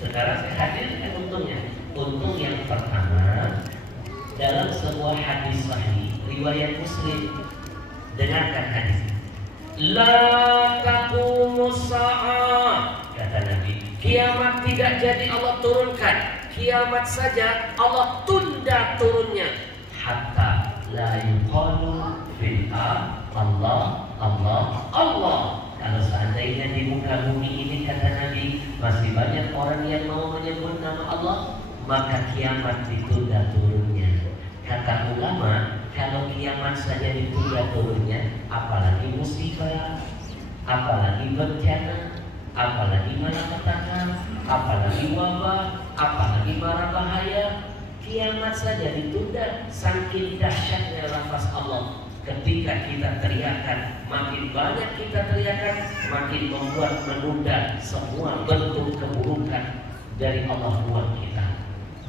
Sekarang saya hadirkan untungnya. Untung yang pertama, dalam sebuah hadis sahih riwayat Muslim, dengarkan hadis. La taqumus sa'ah, kata Nabi, kiamat tidak jadi Allah turunkan, kiamat saja Allah tunda turunnya. Hatta la yuqalu fil Allah Allah Allah. Kalau seandainya di muka bumi ini, kata Nabi, masih banyak orang yang mau menyebut nama Allah, maka kiamat ditunda turunnya. Kata ulama, kalau kiamat saja ditunda turunnya, apalagi musibah, apalagi bencana, apalagi malapetaka, apalagi wabah, apalagi mara bahaya. Kiamat saja ditunda, saking dahsyatnya lafaz Allah. Ketika kita teriakan, makin banyak kita teriakan, makin membuat menunda semua bentuk keburukan dari Allah buat kita.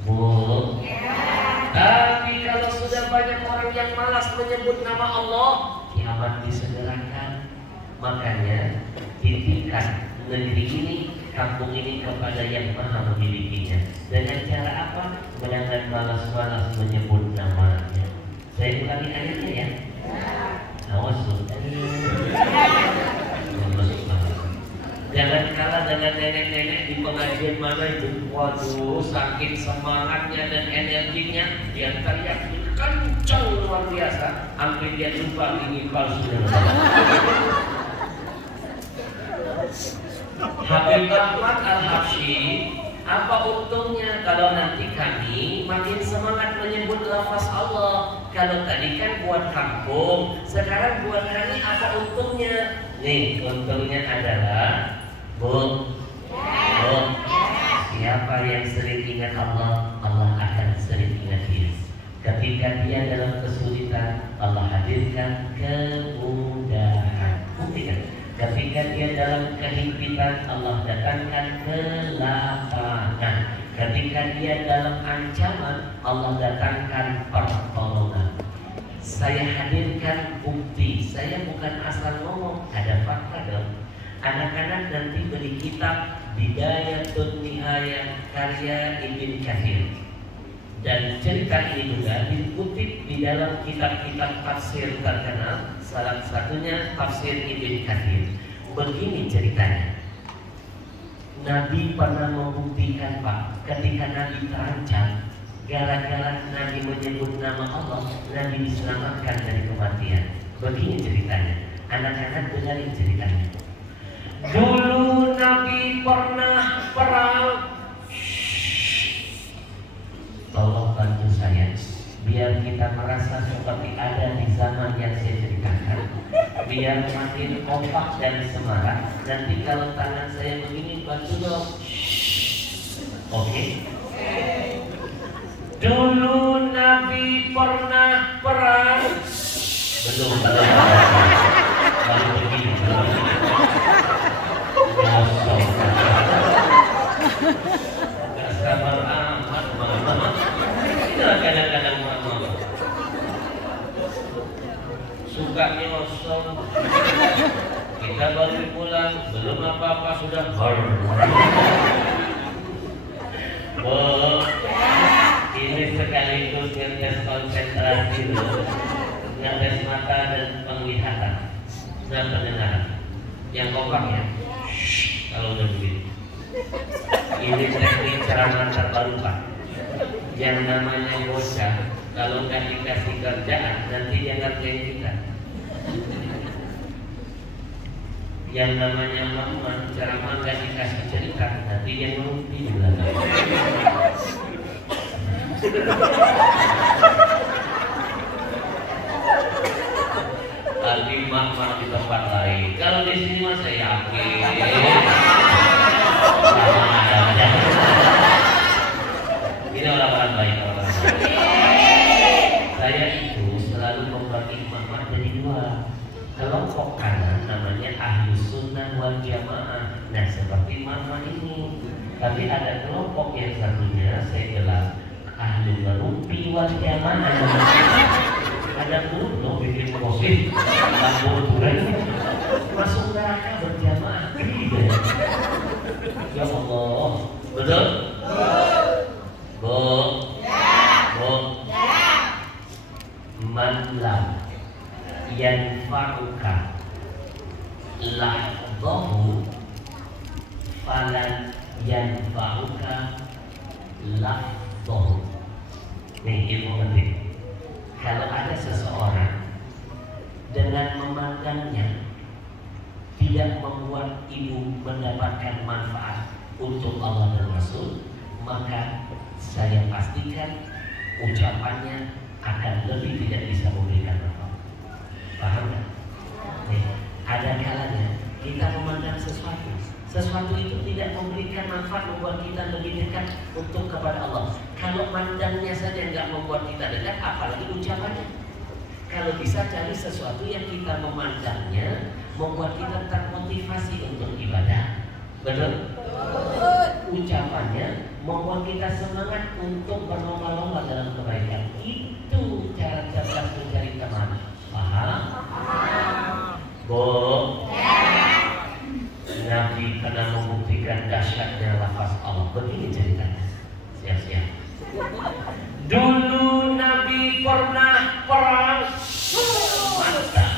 Bu, tapi kalau sudah banyak orang yang malas menyebut nama Allah, kiamat disegerakan. Makanya titipkan negeri ini, kampung ini kepada yang maha memilikinya. Dengan cara apa? Jangan malas-malas menyebut namanya. Saya ulangi ayatnya ya. Awas loh. Jangan kalah dengan nenek-nenek di pengajian mana itu. Waduh, saking semangatnya dan energinya, dia teriak kencang luar biasa, hampir dia lupa ini palsu. Habib Ahmad Al-Habsyi, apa untungnya kalau nanti kami makin semangat menyebut lafaz Allah? Kalau tadi kan buat kampung, sekarang buat kami apa untungnya? Nih, untungnya adalah siapa yang sering ingat Allah, Allah akan sering ingat dia. Ketika dia dalam kesulitan, Allah hadirkan kemudahan. Buktikan. Ketika dia dalam kehidupan, Allah datangkan kelapangan. Ketika dia dalam ancaman, Allah datangkan pertolongan. Saya hadirkan bukti. Saya bukan asal ngomong, ada fakta dong. Anak-anak nanti beli kitab Bidayatun Nihayah karya Ibn Kathir. Dan cerita ini juga dikutip di dalam kitab-kitab tafsir terkenal. Salah satunya tafsir Ibn Kathir. Begini ceritanya. Nabi pernah membuktikan, Pak, ketika Nabi terancam, gara-gara Nabi menyebut nama Allah, Nabi diselamatkan dari kematian. Begini ceritanya. Anak-anak dengarin ceritanya. Dulu Nabi pernah perang. Tolong bantu saya, biar kita merasa seperti ada di zaman yang saya ceritakan, biar makin kompak dan semarak. Nanti kalau tangan saya begini, bantu dong. Oke? Dulu Nabi pernah perang. Belum baru begini. Gak sabar amat, mama. Inilah kadang-kadang mama suka nyosong. Kita baru pulang, belum apa-apa sudah ini sekaligus ngetes konsentrasi loh, ngetes mata dan penglihatan dan pendengaran. Yang kompak ya, kalau udah begini. Ini teknik ceramah terbaru, Pak. Yang namanya bocah, kalau nggak dikasih kerjaan, nanti dia ngerjain kita. Yang namanya mama, ceramah nggak dikasih cerita, nanti dia ngerti di belakang. Aldi mak di tempat lain. Kalau di sini mah saya yakin. Ini orang-orang baik, orang-orang baik. Saya itu selalu membagi mak jadi dua. Kelompok kanan namanya Ahlus Sunnah wal Jamaah. Nah seperti mama ini. Tapi ada kelompok yang satunya saya bilang Ahlul Rumpi wal Jamaah. Ada guru dong bikin posisi, lampu tulen, masuk neraka berjamaah. Ya Allah, betul? Bu, bu, man lam yanfa'uka lahdahu falan yanfa'uka lahdahu. Nih ilmu penting. Kalau ada seseorang dengan memandangnya tidak membuat ibu mendapatkan manfaat untuk Allah dan Rasul, maka saya pastikan ucapannya akan lebih tidak bisa memberikan manfaat. Paham nggak? Ada kalanya kita memandang sesuatu itu tidak memberikan manfaat, membuat kita lebih dekat untuk kepada Allah. Kalau mandangnya saja nggak membuat kita dekat, apalagi ucapannya. Kalau bisa cari sesuatu yang kita memandangnya membuat kita termotivasi untuk ibadah. Betul? Ucapannya membuat kita semangat untuk berlomba-lomba dalam kebaikan. Itu cara cerdas mencari teman. Paham? Bu? Nabi pernah membuktikan dahsyatnya lafaz Allah. Begini ceritanya. Siap-siap. Dulu Nabi pernah perang. Mantap.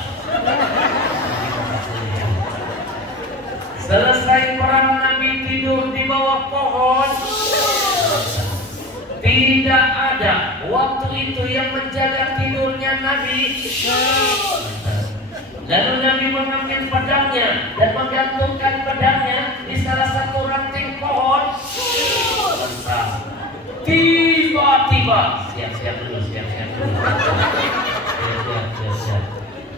Selesai perang Nabi tidur di bawah pohon. Tidak ada waktu itu yang menjaga tidurnya Nabi. Lalu Nabi mengambil pedangnya dan menggantungkan pedangnya di salah satu ranting pohon. Tiba-tiba, siap-siap dulu.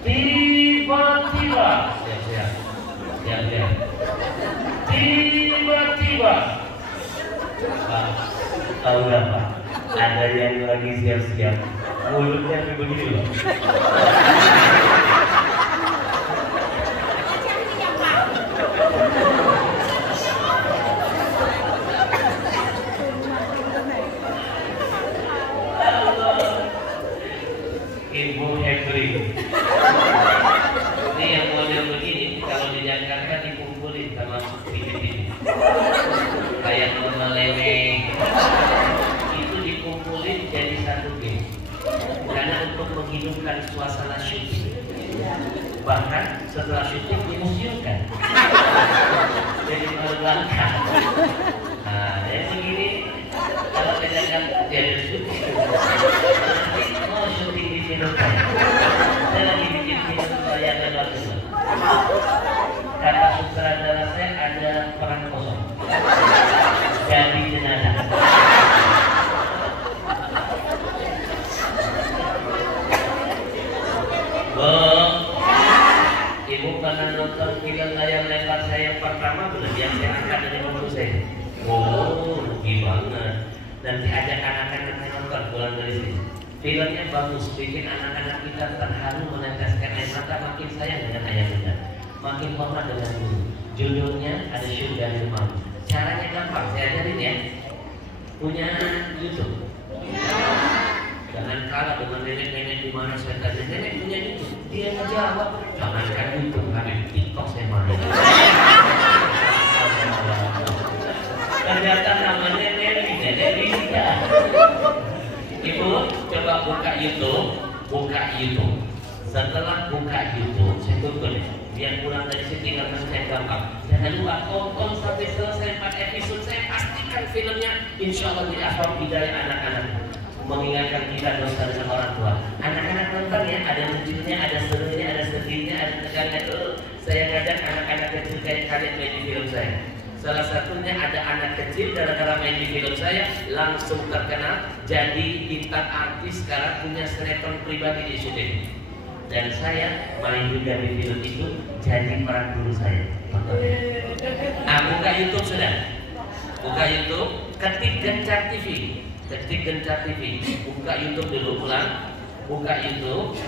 Tiba-tiba, tiba-tiba. Pak, tahu nggak Pak? Ada yang lagi siap-siap, mulutnya begini loh. Ibu Hebri. Ini yang model begini kalau di Jakarta dikumpulin termasuk ini. Kayak meleleh. Itu dikumpulin jadi satu game. Karena untuk menghidupkan suasana syuting. Bahkan setelah syuting dimuseumkan. Jadi melelahkan. Nah, yang begini kalau di Jakarta jadi syuting. Mau syuting di film saya lagi bikin film saya dan waktu kata sutradara saya ada peran kosong jadi jenazah. Bu, ibu pernah nonton film layar lebar saya yang pertama belum? Yang saya angkat dari buku saya. Oh, gimana? Nanti ajak anak-anak nonton pulang dari sini. Filmnya bagus, bikin anak-anak kita terharu, meneteskan air mata, makin sayang dengan ayah bunda, makin hormat dengan guru. Judulnya ada Syurga Rumah. Caranya gampang, saya ajarin ya. Punya YouTube. Jangan kalah dengan nenek-nenek di mana saya tanya, nenek punya YouTube. Dia menjawab, jangankan YouTube, kami TikTok saya malu. Ternyata namanya nenek Rida. Ibu coba buka YouTube. Setelah buka YouTube, saya tunggu deh. Biar pulang dari sini tinggal saya gampang. Jangan lupa tonton sampai selesai 4 episode. Saya pastikan filmnya insya Allah diafam hidayah anak-anak. Mengingatkan kita dosa dengan orang tua. Anak-anak nonton ya, ada lucunya, ada serunya, ada sedihnya, ada tegangnya. Saya ngajak anak-anak kecil kayak kalian main di film saya. Salah satunya ada anak kecil gara-gara main di film saya langsung terkenal jadi bintang artis, sekarang punya sinetron pribadi di syuting. dan saya main juga di film itu jadi peran guru saya. Buka YouTube sudah, buka YouTube, ketik Gencar TV, ketik Gencar TV, buka YouTube dulu, ulang, buka YouTube,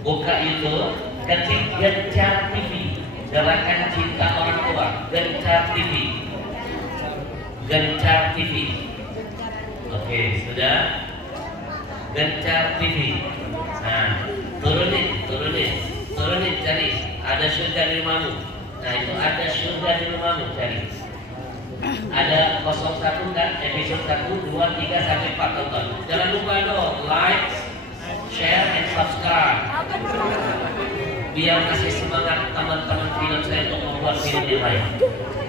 buka YouTube, ketik Gencar TV, gerakan cinta orang tua, Gencar TV, Gencar TV. Oke, sudah. Gencar TV. Nah, turunin, cari. Ada surga di rumahmu. Nah, itu ada surga di rumahmu, cari. Ada 01 kan, episode 1, 2, 3 sampai 4 tonton. Jangan lupa dong, like, share, and subscribe. Biar kasih semangat teman-teman film saya untuk membuat film yang lain.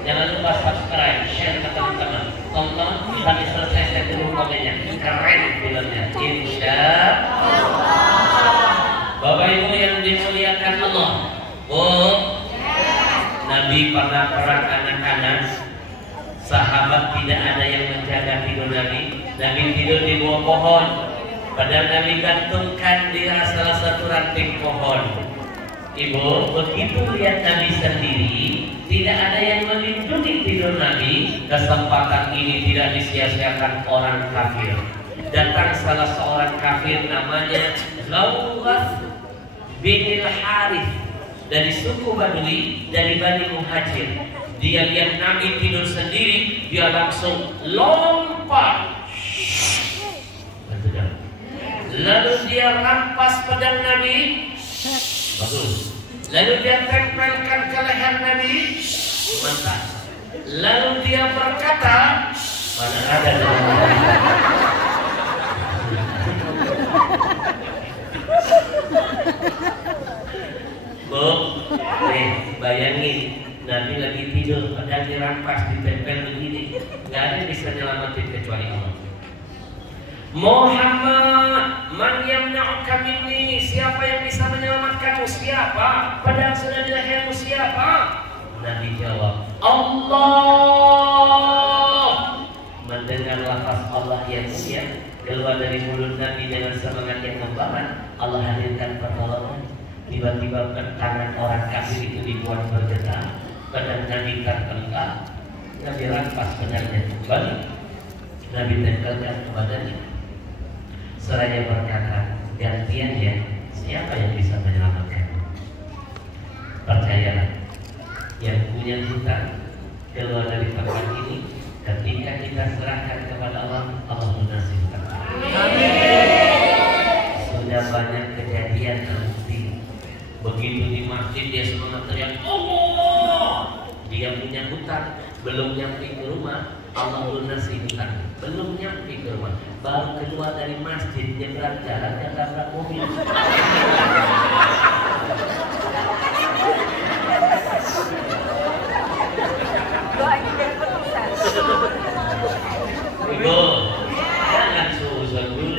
Jangan lupa subscribe, share ke teman-teman. Tonton sampai selesai, saya turun komennya. Keren filmnya, insya Allah. Bapak Ibu yang dimuliakan Allah, Nabi pernah perang anak-anak. Sahabat tidak ada yang menjaga tidur Nabi. Nabi tidur di bawah pohon. Padahal Nabi gantungkan di salah satu ranting pohon. Ibu, begitu lihat Nabi sendiri, tidak ada yang melindungi tidur Nabi. Kesempatan ini tidak disia-siakan orang kafir. Datang salah seorang kafir namanya Ghawwath bin Al-Harith dari suku Badui, dari Bani Muhajir. Dia lihat Nabi tidur sendiri, dia langsung lompat. Lalu dia rampas pedang Nabi. Bagus. Lalu dia tempelkan ke leher Nabi. Mantap. Lalu dia berkata, mana ada Bu, bayangin Nabi lagi tidur, pedang dirampas, ditempel begini. Gak ada yang bisa nyelamatin kecuali Allah. Muhammad, man yamna'uka minni, siapa yang bisa menyelamatkanmu? Siapa? Pedang sudah di lehermu, siapa? Nabi jawab, Allah. Mendengar lafaz Allah yang mulia keluar dari mulut Nabi dengan semangat yang membara, Allah hadirkan pertolongan. Tiba-tiba tangan orang kafir itu dibuat bergetar, pedang Nabi tertengkar. Nabi rampas pedangnya kembali, Nabi tempelkan kepadanya. Seraya berkata, gantian ya, siapa yang bisa menyelamatkan? Percayalah, yang punya hutang keluar dari tempat ini, ketika kita serahkan kepada Allah, Allah lunasi hutang. Sudah banyak kejadian terbukti. Begitu di masjid dia semangat teriak, Allah! Dia punya hutang, belum nyampe ke rumah, Allah lunasi hutang. Belum nyampe ke rumah, baru keluar dari masjid, nyebrang jalan, dia tabrak mobil. Ibu, jangan susah dulu.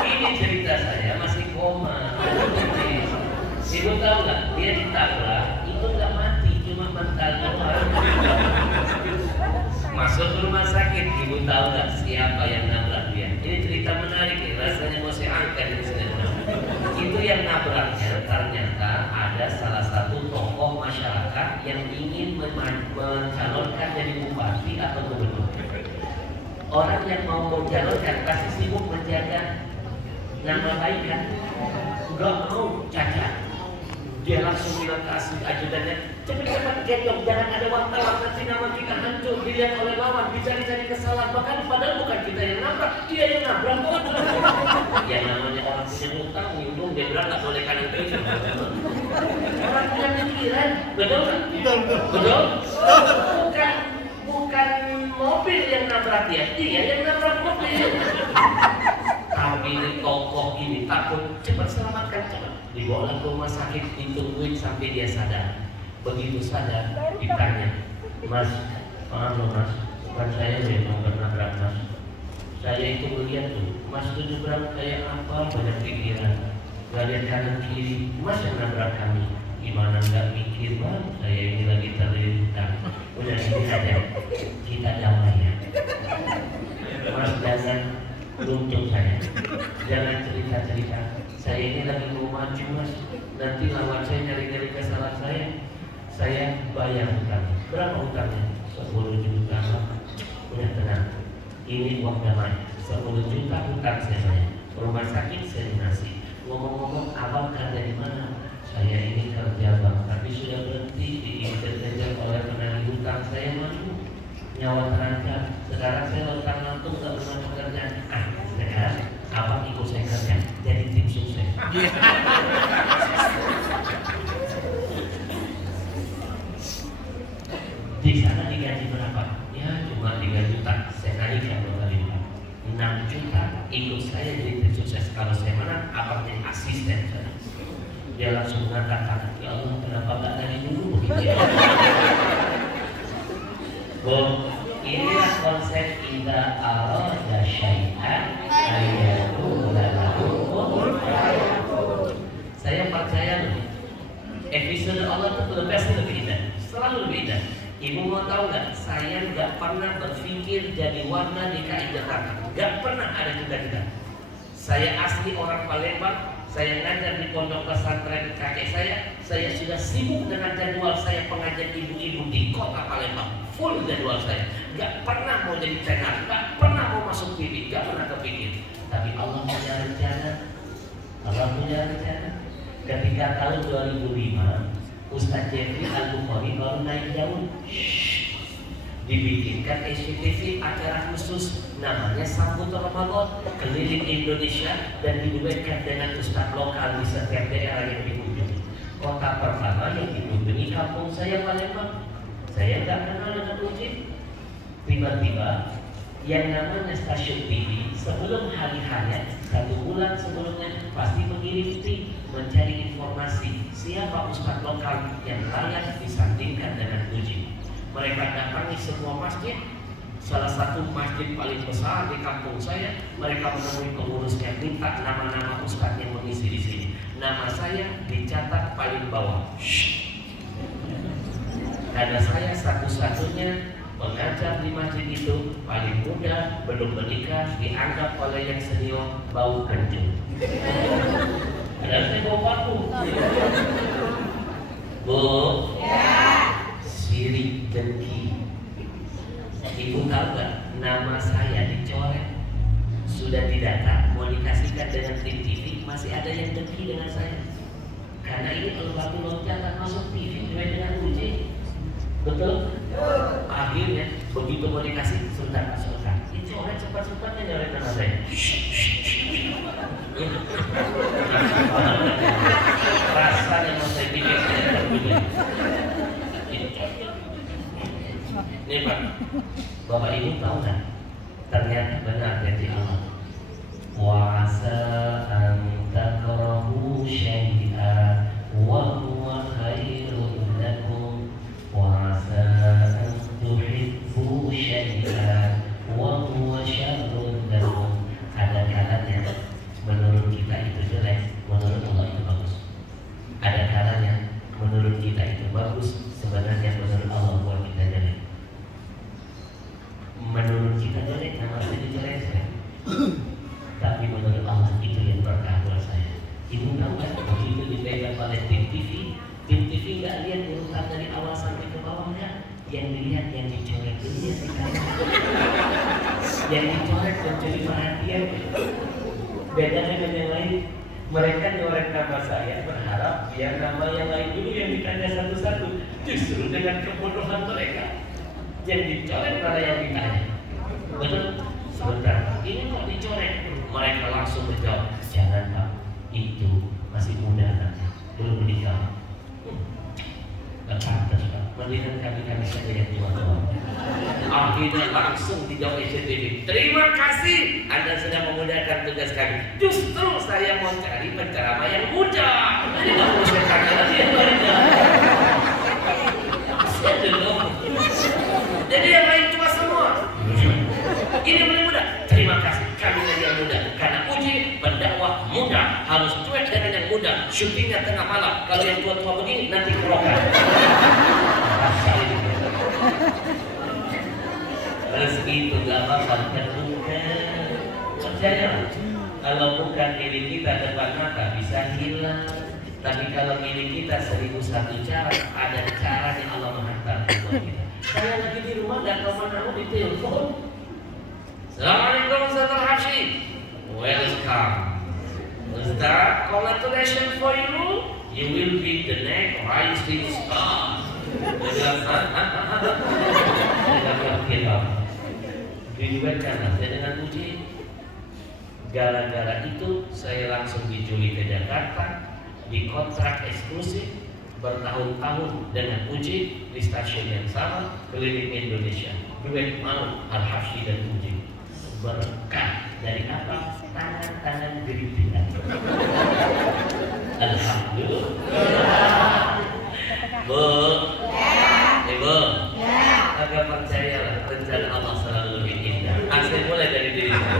Ini cerita saya masih koma. Ibu tahu nggak? Dia ditabrak, itu nggak mati, cuma mental doang. Masuk ke rumah sakit, ibu tahu nggak siapa yang nabrak dia? Ini cerita menarik nih, rasanya mau saya angkat di sini. Itu yang nabraknya ternyata ada salah satu tokoh masyarakat yang ingin mencalonkan jadi bupati atau gubernur. Orang yang mau mencalonkan pasti sibuk menjaga nama baik kan? Nggak mau cacat. Dia langsung bilang ke ajudannya, cepat-cepat gendong, jangan ada wartawan, nanti nama kita hancur, dilihat oleh lawan, dicari-cari kesalahan, bahkan padahal bukan kita yang nabrak, dia yang nabrak. Yang namanya orang punya hutang, untung dia bilang nggak boleh kanan kiri. Orang punya pikiran, betul kan? Betul? Bukan mobil yang nabrak dia yang nabrak mobil. Tapi ini tokoh ini takut, cepat selamatkan, cepat. Dibawa ke rumah sakit, ditungguin sampai dia sadar. Begitu sadar, ditanya, Mas, maaf loh Mas, bukan saya yang mau bernabrak Mas. Saya itu melihat tuh, Mas itu nyebrang kayak apa, banyak pikiran. Gak lihat kanan kiri, Mas yang nabrak kami. Gimana nggak mikir Bang, saya ini lagi terlibat. Udah sini aja, kita damai ya. Mas jangan Untung saya. Jangan cerita-cerita. Saya ini lagi mau maju mas. Nanti lawan saya nyari-nyari kesalahan saya. Saya bayar hutangnya. Berapa hutangnya? 10 juta. Udah tenang. Ini uang damai. 10 juta hutang saya bayar. Rumah sakit saya lunasi. Ngomong-ngomong, abang kerja di mana? Saya ini kerja bang, tapi sudah berhenti diintervensi oleh penagih hutang. Saya maju, nyawa terancam. Sekarang saya lontang lantung nggak pernah pekerjaan. Sekarang abang ikut saya kerja, jadi tim sukses. Di sana digaji berapa? Ya cuma 3 juta. Saya naikkan 2 kali lipat. 6 juta ikut saya jadi tim sukses. Kalau saya menang, abang jadi asisten saya. Dia langsung mengatakan, ya Allah kenapa nggak dari dulu begitu ya? Inilah konsep indah Allah dan syai'an saya percaya loh, episode Allah itu lebih indah, selalu lebih indah. Ibu mau tahu nggak? Saya nggak pernah berpikir jadi warna DKI Jakarta, nggak pernah ada cita-cita. Saya asli orang Palembang. Saya ngajar di pondok pesantren kakek saya sudah sibuk dengan jadwal saya pengajian ibu-ibu di kota Palembang, full jadwal saya. Gak pernah mau jadi channel, gak pernah mau masuk TV, gak pernah kepikir. Tapi Allah punya rencana, Allah punya rencana. Ketika tahun 2005, Ustadz Jeffrey Al-Bukhari baru naik daun, dibikinkan SCTV acara khusus namanya Sambut Ramadan keliling Indonesia dan diduetkan dengan ustadz lokal di setiap daerah yang dikunjungi. Kota pertama yang dikunjungi kampung saya Palembang. Saya nggak kenal dengan Uji. Tiba-tiba yang namanya stasiun TV sebelum hari-hanya 1 bulan sebelumnya pasti mengirim tim mencari informasi siapa ustadz lokal yang layak disandingkan dengan Uji. Mereka datangi semua masjid, salah satu masjid paling besar di kampung saya. Mereka menemui pengurusnya, minta nama-nama ustadz yang mengisi di sini. Nama saya dicatat paling bawah. Karena saya satu-satunya pengajar di masjid itu, paling muda, belum menikah, dianggap oleh yang senior bau kencing. Padahal saya bau paku. Bu. Ya. Sirik dengki. Ibu tahu gak? Nama saya dicoret, sudah didata, mau dikasihkan dengan tim TV, masih ada yang dengki dengan saya. Karena ini kalau batu loncatan masuk TV dengan Uji, betul? Akhirnya begitu mau dikasih, sebentar, dicoret cepat-cepatnya nyoret nama saya. Rasanya mau saya bikin saya terbunyi. Ini Pak, Bapak Ibu tahu nggak? Ternyata benar janji Allah. Wa asa an takrahu syai'an wa huwa khairun lakum wa asa an tuhibbu syai'an wa huwa syarrun lakum. Ada kalanya menurut kita itu jelek, menurut Allah itu bagus. Ada kalanya menurut kita itu bagus, sebenarnya menurut Allah buat kita jelek. Menurut kita jelek, nama saya jelek saya. Tapi menurut Allah itu yang berkah buat saya. Ibu tahu kan, begitu dipegang oleh tim TV nggak lihat urutan dari awal sampai ke bawah nggak? Yang dilihat yang dicoret dulu ya sekarang. Yang dicoret mencuri perhatian. Beda dengan yang lain. Mereka nyoret nama saya berharap biar nama yang lain dulu yang ditanya satu-satu. Justru dengan kebodohan mereka yang dicoret pada yang ditanya. Betul? Sebentar, ini kok dicoret? Mereka langsung menjawab, jangan Pak, itu masih muda anaknya, belum menikah. Gak pantas Pak, mendingan kami saja yang tua-tua. Akhirnya langsung dijawab SCTV, terima kasih Anda sudah memudahkan tugas kami. Justru saya mau cari penceramah yang muda. Jadi gak perlu saya tanya lagi yang muda. Jadi yang lain tua semua. Ini paling muda. Terima kasih, kami yang muda. Karena Uji pendakwah muda harus cuek dengan yang muda. Syutingnya tengah malam. Kalau yang tua-tua begini nanti kerokan. Rezeki itu gak bakal terbuka. Percaya milik kita depan mata bisa hilang. Tapi kalau milik kita 1001 cara, ada caranya Allah menghantar buat kita. Saya lagi di rumah dan teman aku di telepon. Assalamualaikum Ustaz Al-Habsyi. Welcome. Ustaz, congratulations for you. You will be the next rising star. Diriwayatkan saya dengan puji. Gara-gara itu saya langsung diculik ke Jakarta, dikontrak eksklusif bertahun-tahun dengan Uji di stasiun yang sama keliling Indonesia. Duet mau Al-Habsyi dan Uji. Berkah dari apa? Tangan-tangan geritingan. Alhamdulillah. Bu, Ibu, agak percayalah rencana Allah selalu lebih indah. Aksi mulai dari diri saya.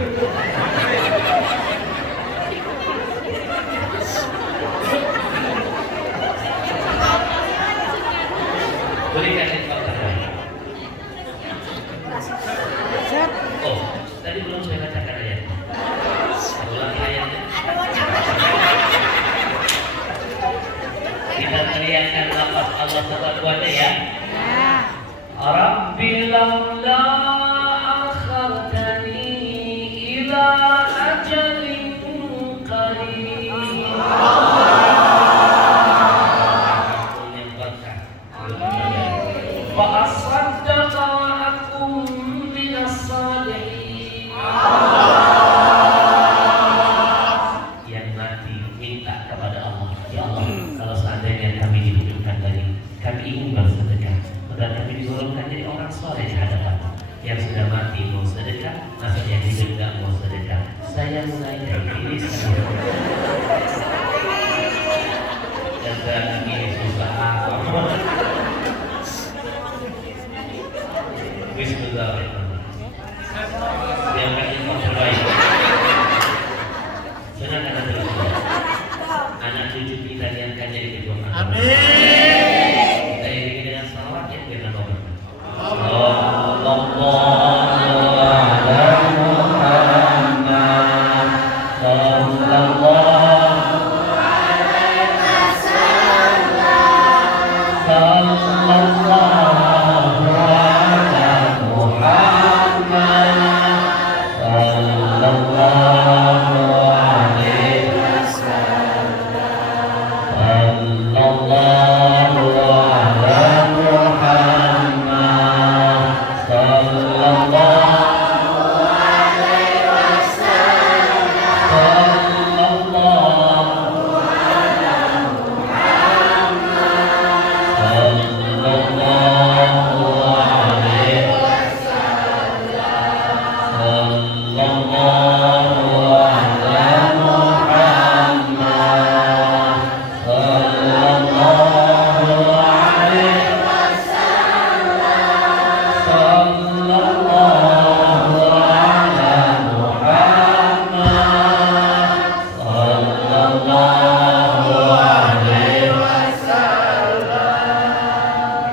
Berikan info terbaik. Oh, tadi belum saya bacakan ayatnya. Ulangi ayatnya. Kita teriakkan lafaz Allah Subhanahu ya. Rabbi laula akhartani ila ajalin qarib. Fa asaddaqa wa akum minas salihin. Yang mati minta kepada Allah, ya Allah, kalau seandainya kami dihidupkan lagi, kami ingin bersedekah, agar kami digolongkan jadi orang soleh di hadapan-Mu. Yang sudah mati mau sedekah, masa yang hidup tidak mau sedekah. Saya mulai dari diri saya. Dan ini susah. Bismillahirrahmanirrahim. Yang yang terbaik. Senang karena terus. Anak cucu kita yang akan jadi ketua. Amin. Kita iringi dengan salawat yang kita nomor. Sallallahu alaihi Muhammad. Sallallahu alaihi wasallam. Sallallahu alaihi Muhammad. Sallallahu alaihi wasallam. Sallallahu alaihi Muhammad. Sallallahu alaihi wasallam. Sallallahu alaihi Muhammad. Sallallahu alaihi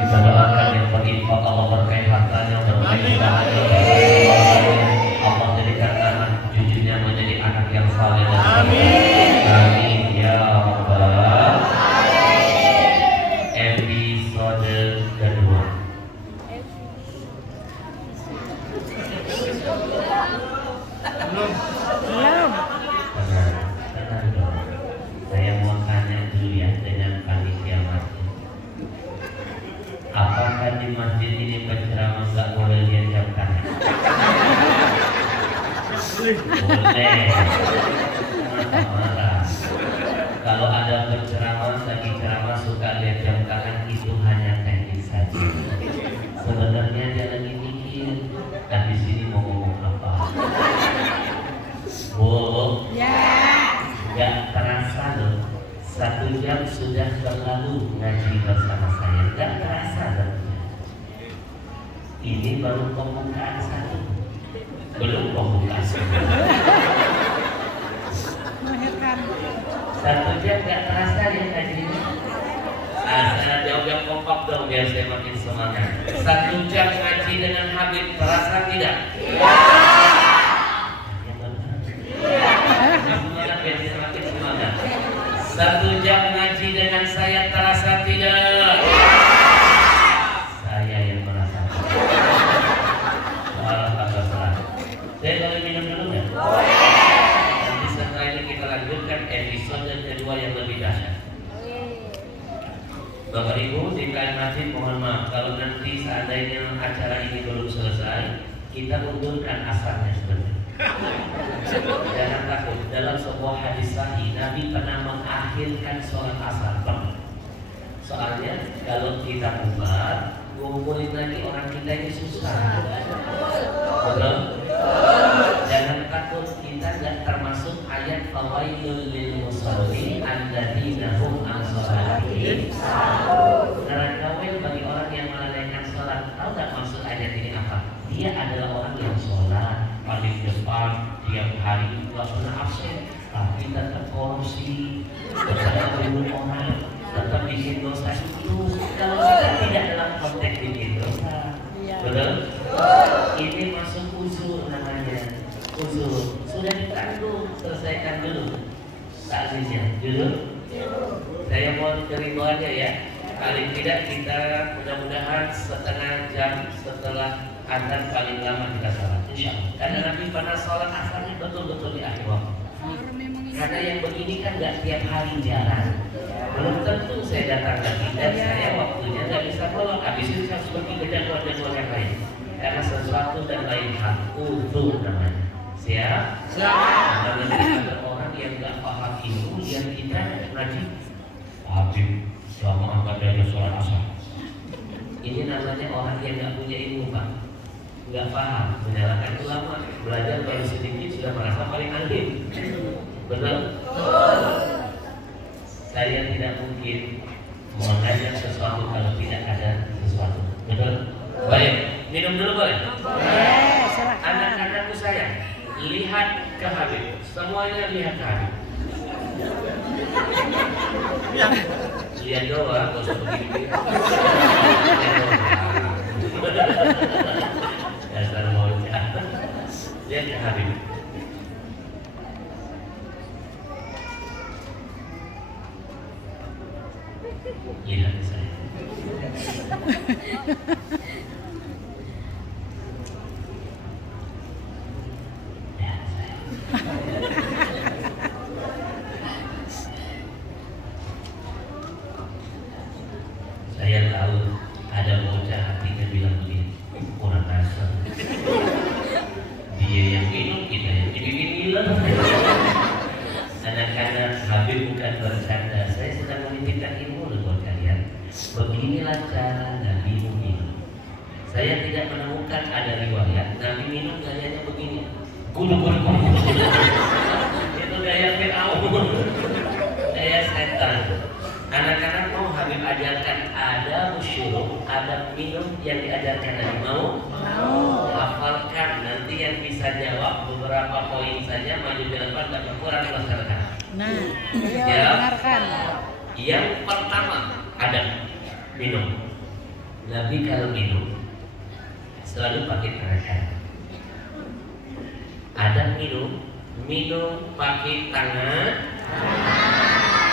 Kita doakan yang berinfak Allah berkahi hartanya, berkahi bahagia. Allah jadikan anak cucunya menjadi anak yang saleh dan amin. Amin ya rabbal alamin. Episode kedua. Tenang dong. Saya mau tanya dulu ya dengan panitia masjid. Apakah di masjid ini penceramah nggak boleh lihat jam tangan? Boleh. Marah. Kalau ada penceramah lagi ceramah suka lihat jam tangan, itu hanya teknik saja. Sebenarnya dia lagi mikir, dan di sini mau ngomong apa? Bu, nggak terasa loh. 1 jam sudah berlalu ngaji bersama saya, nggak terasa loh. Ini baru pembukaan 1, belum pembukaan 2. 1 jam nggak terasa ya ngajinya. Saya jawab yang kompak dong biar saya makin semangat. 1 jam ngaji dengan Habib terasa tidak? Iya. Semangat biar saya 1 jam ngaji dengan saya terasa tidak? Saya yang merasakan. Alhamdulillah. Saya boleh minum dulu nggak? Nanti setelah ini kita lanjutkan episode kedua yang lebih dahsyat. Bapak Ibu di kain masjid, mohon maaf kalau nanti seandainya acara ini belum selesai, kita undurkan asarnya sebentar. Jangan takut, dalam sebuah hadis sahih Nabi pernah mengakhirkan sholat asar. Soalnya kalau kita bubar, ngumpulin lagi orang kita ini susah. Betul? Jangan takut, kita nggak termasuk ayat fawailul lil musallin alladzina hum an sholatihim sahun. Neraka bagi orang yang melalaikan sholat. Tahu nggak maksud ayat ini apa? Dia adalah orang yang sholat paling depan tiap hari, nggak pernah absen, tapi tetap korupsi, tetap bunuh orang, tetap bikin dosa itu. Kalau kita tidak dalam konteks bikin dosa, betul? Ini masuk usul namanya, usul. Sudah ditanggung, selesaikan dulu takdirnya, dulu. Saya mau terima aja ya. Paling tidak kita mudah-mudahan setengah jam setelah adzan paling lama kita salat, insyaallah. Karena Nabi pernah sholat asarnya betul-betul di akhir waktu. Karena yang begini kan nggak tiap hari jarang. Belum tentu saya datang lagi dan saya waktunya nggak bisa bolong. Habis itu saya harus pergi ke jadwal-jadwal yang lain. Karena sesuatu dan lain hal untuk namanya. Siap? Siap. Karena ada orang yang nggak paham ilmu yang kita ngaji. Habib, selama angkatannya sholat asar. Ini namanya orang yang nggak punya ilmu, Pak. Nggak paham, menyalahkan ulama, belajar baru sedikit sudah merasa paling alim. Betul? Saya tidak mungkin mengajar sesuatu kalau tidak ada sesuatu. Betul? Baik, minum dulu boleh? Boleh, silakan. Anak-anakku sayang, lihat ke Habib. Semuanya lihat ke Habib. Lihat doang, gak usah begini. Dasar maunya. Lihat ke Habib. Lihat ke saya. Lihat ke saya. Saya tahu ada bocah hatinya bilang begini, kurang asal. Dia yang minum, kita yang dibikin gila. Anak-anak, Habib bukan bercanda. Saya sedang menitipkan ilmu loh buat kalian. Beginilah cara Nabi minum. Saya tidak menemukan ada riwayat Nabi minum gayanya begini. Gulu-gulu. Itu gaya Fir'aun, gaya setan. Anak-anak mau Habib ajarkan ada musyuruk, ada minum yang diajarkan Nabi mau? Hafalkan, nanti yang bisa jawab beberapa poin saja maju ke depan dan kurang laksanakan. Nah, Ya. dengarkan. Yang pertama ada minum. Nabi kalau minum selalu pakai tangan. Ada minum pakai tangan.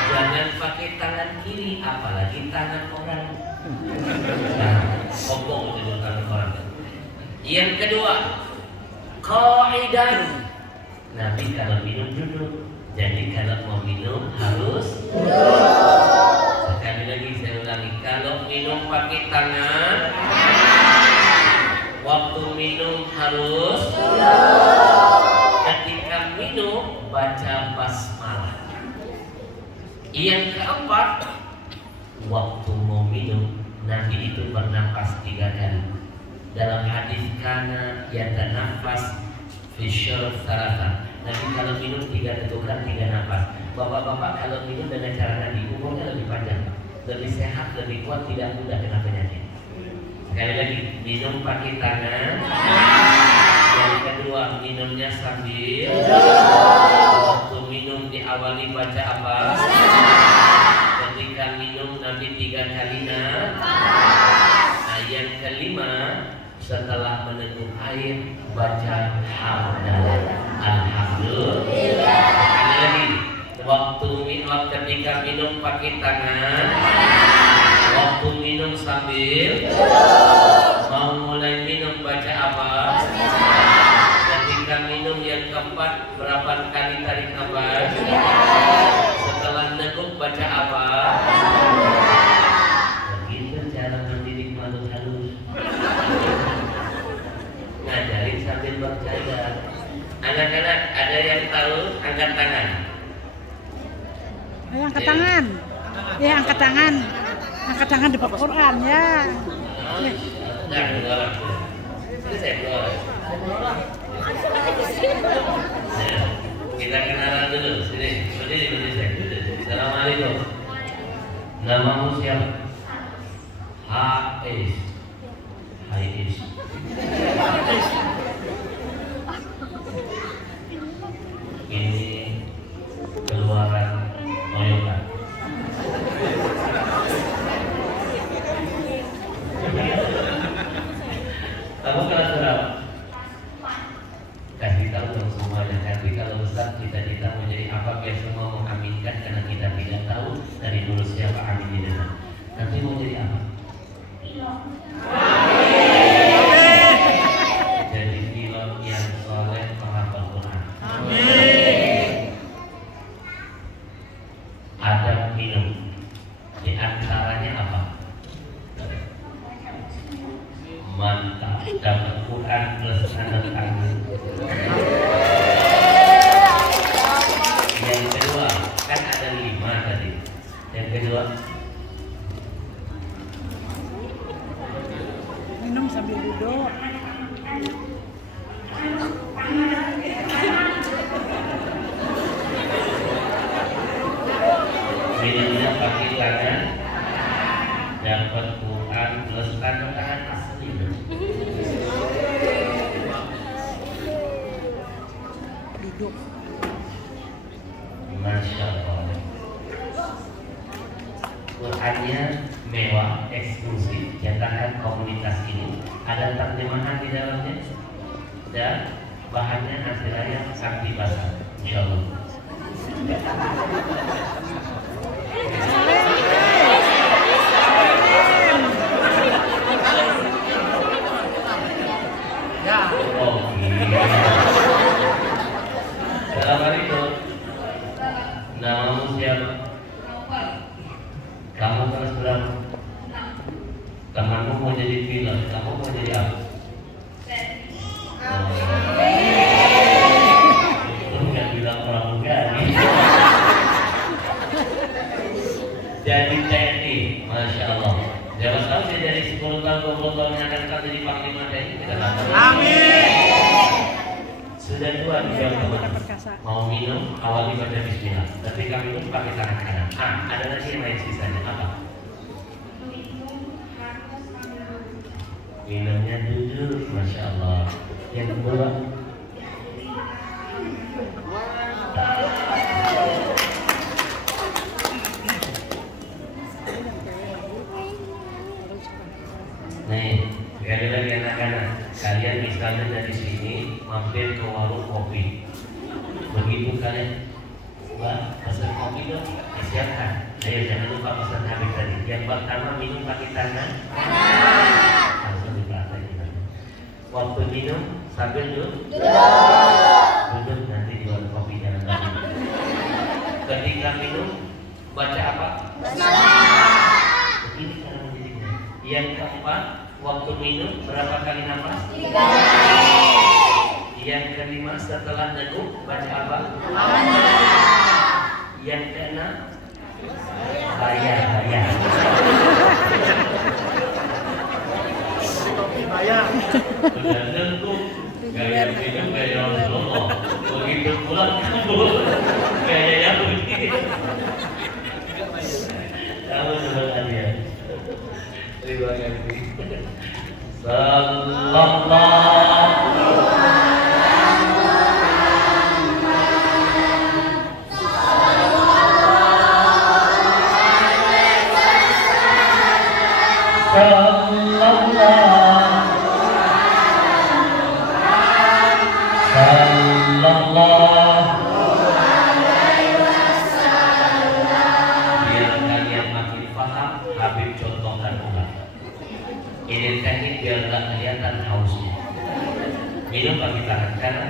Jangan pakai tangan kiri, apalagi tangan orang. Nah, sombong itu tangan orang. Yang kedua, qaidan. Nabi kalau minum duduk. Jadi kalau mau minum harus duduk. Sekali lagi saya ulangi, kalau minum pakai tangan, waktu minum harus duduk. Ketika minum baca basmalah. Yang keempat, waktu mau minum Nabi itu bernapas 3 kali. Dalam hadis kana yatanafas fi syurb salasa. Nabi kalau minum 3 tegukan 3 nafas. Bapak-bapak kalau minum dengan cara Nabi umurnya lebih panjang, lebih sehat, lebih kuat, tidak mudah kena penyakit. Sekali lagi, minum pakai tangan. Yang kedua, minumnya sambil. Waktu minum diawali baca apa? Ketika minum Nabi 3 kali yang kelima, setelah meneguh air baca hamdalah. Alhamdulillah. Sekali lagi, ketika minum pakai tangan, waktu minum sambil, mau mulai minum baca apa? Ketika minum yang keempat berapa kali tarik nafas? Setelah neguk baca apa? Begitu cara mendidik makhluk halus. Ngajarin sambil bercanda. Anak-anak ada yang tahu angkat tangan? Ayo angkat tangan. Ya angkat tangan. Angkat tangan di bawah Quran ya. Nah, ini saya keluar. Kita kenalan dulu. Sini, berdiri saya. Assalamualaikum. Namamu siapa? Haiz. Haiz. Ini keluaran Toyota. Kamu kelas berapa? Kasih tahu dong semuanya. Nanti kalau Ustaz kita mau jadi apa biar semua mengaminkan karena kita tidak tahu dari dulu siapa amin di dalam. Nanti mau jadi apa? Jadi pilot yang soleh menghafal Quran. Ada minum. Di antaranya apa? Mantap, dapat Quran plus tanda tangan. Yang kedua, kan ada 5 tadi. Yang kedua, Minum sambil duduk. minumnya pakai tangan, dapat Quran plus tanda tangan asli. Duduk. Masya Allah. Qurannya mewah, eksklusif, cetakan komunitas ini. Ada terjemahan di dalamnya dan bahannya hasilnya sakti basah. Insya Allah. Assalamualaikum. Namamu siapa? Kamu kelas berapa? Temanmu mau jadi pilot, kamu mau jadi apa? Enggak bilang orang enggak nih. Jadi TNI, Masya Allah. Jangan tahu dia dari 10 tahun, 20 tahun yang akan datang jadi Panglima TNI. Kita dapat. Amin. Sudah 2 jam teman. Mau minum, awali baca bismillah. Ketika minum pakai tangan kanan. Ada lagi yang lain sisanya apa? Minumnya duduk, Masya Allah. Yang kedua, nih, sekali lagi anak-anak, kalian misalnya dari sini mampir ke warung kopi. Begitu kalian, Mbak, pesan kopi dong, disiapkan. Ayo jangan lupa pesan habis tadi. Yang pertama minum pakai tangan. Langsung dipraktekin. Waktu minum sambil duduk. Duduk nanti di warung kopi jangan lagi. Ketika minum baca apa? Begini cara mendidiknya. Yang keempat, waktu minum berapa kali nafas? 3 kali. Yang kelima setelah neguk baca apa? Yang keenam bayar. Sudah neguk gaya minum gaya Rasulullah. Begitu pulang kabur gayanya begini. Kamu sudah kalian. Terima kasih. Sallallahu Sallallahu biar nggak kelihatan hausnya. Minum pakai tangan kanan,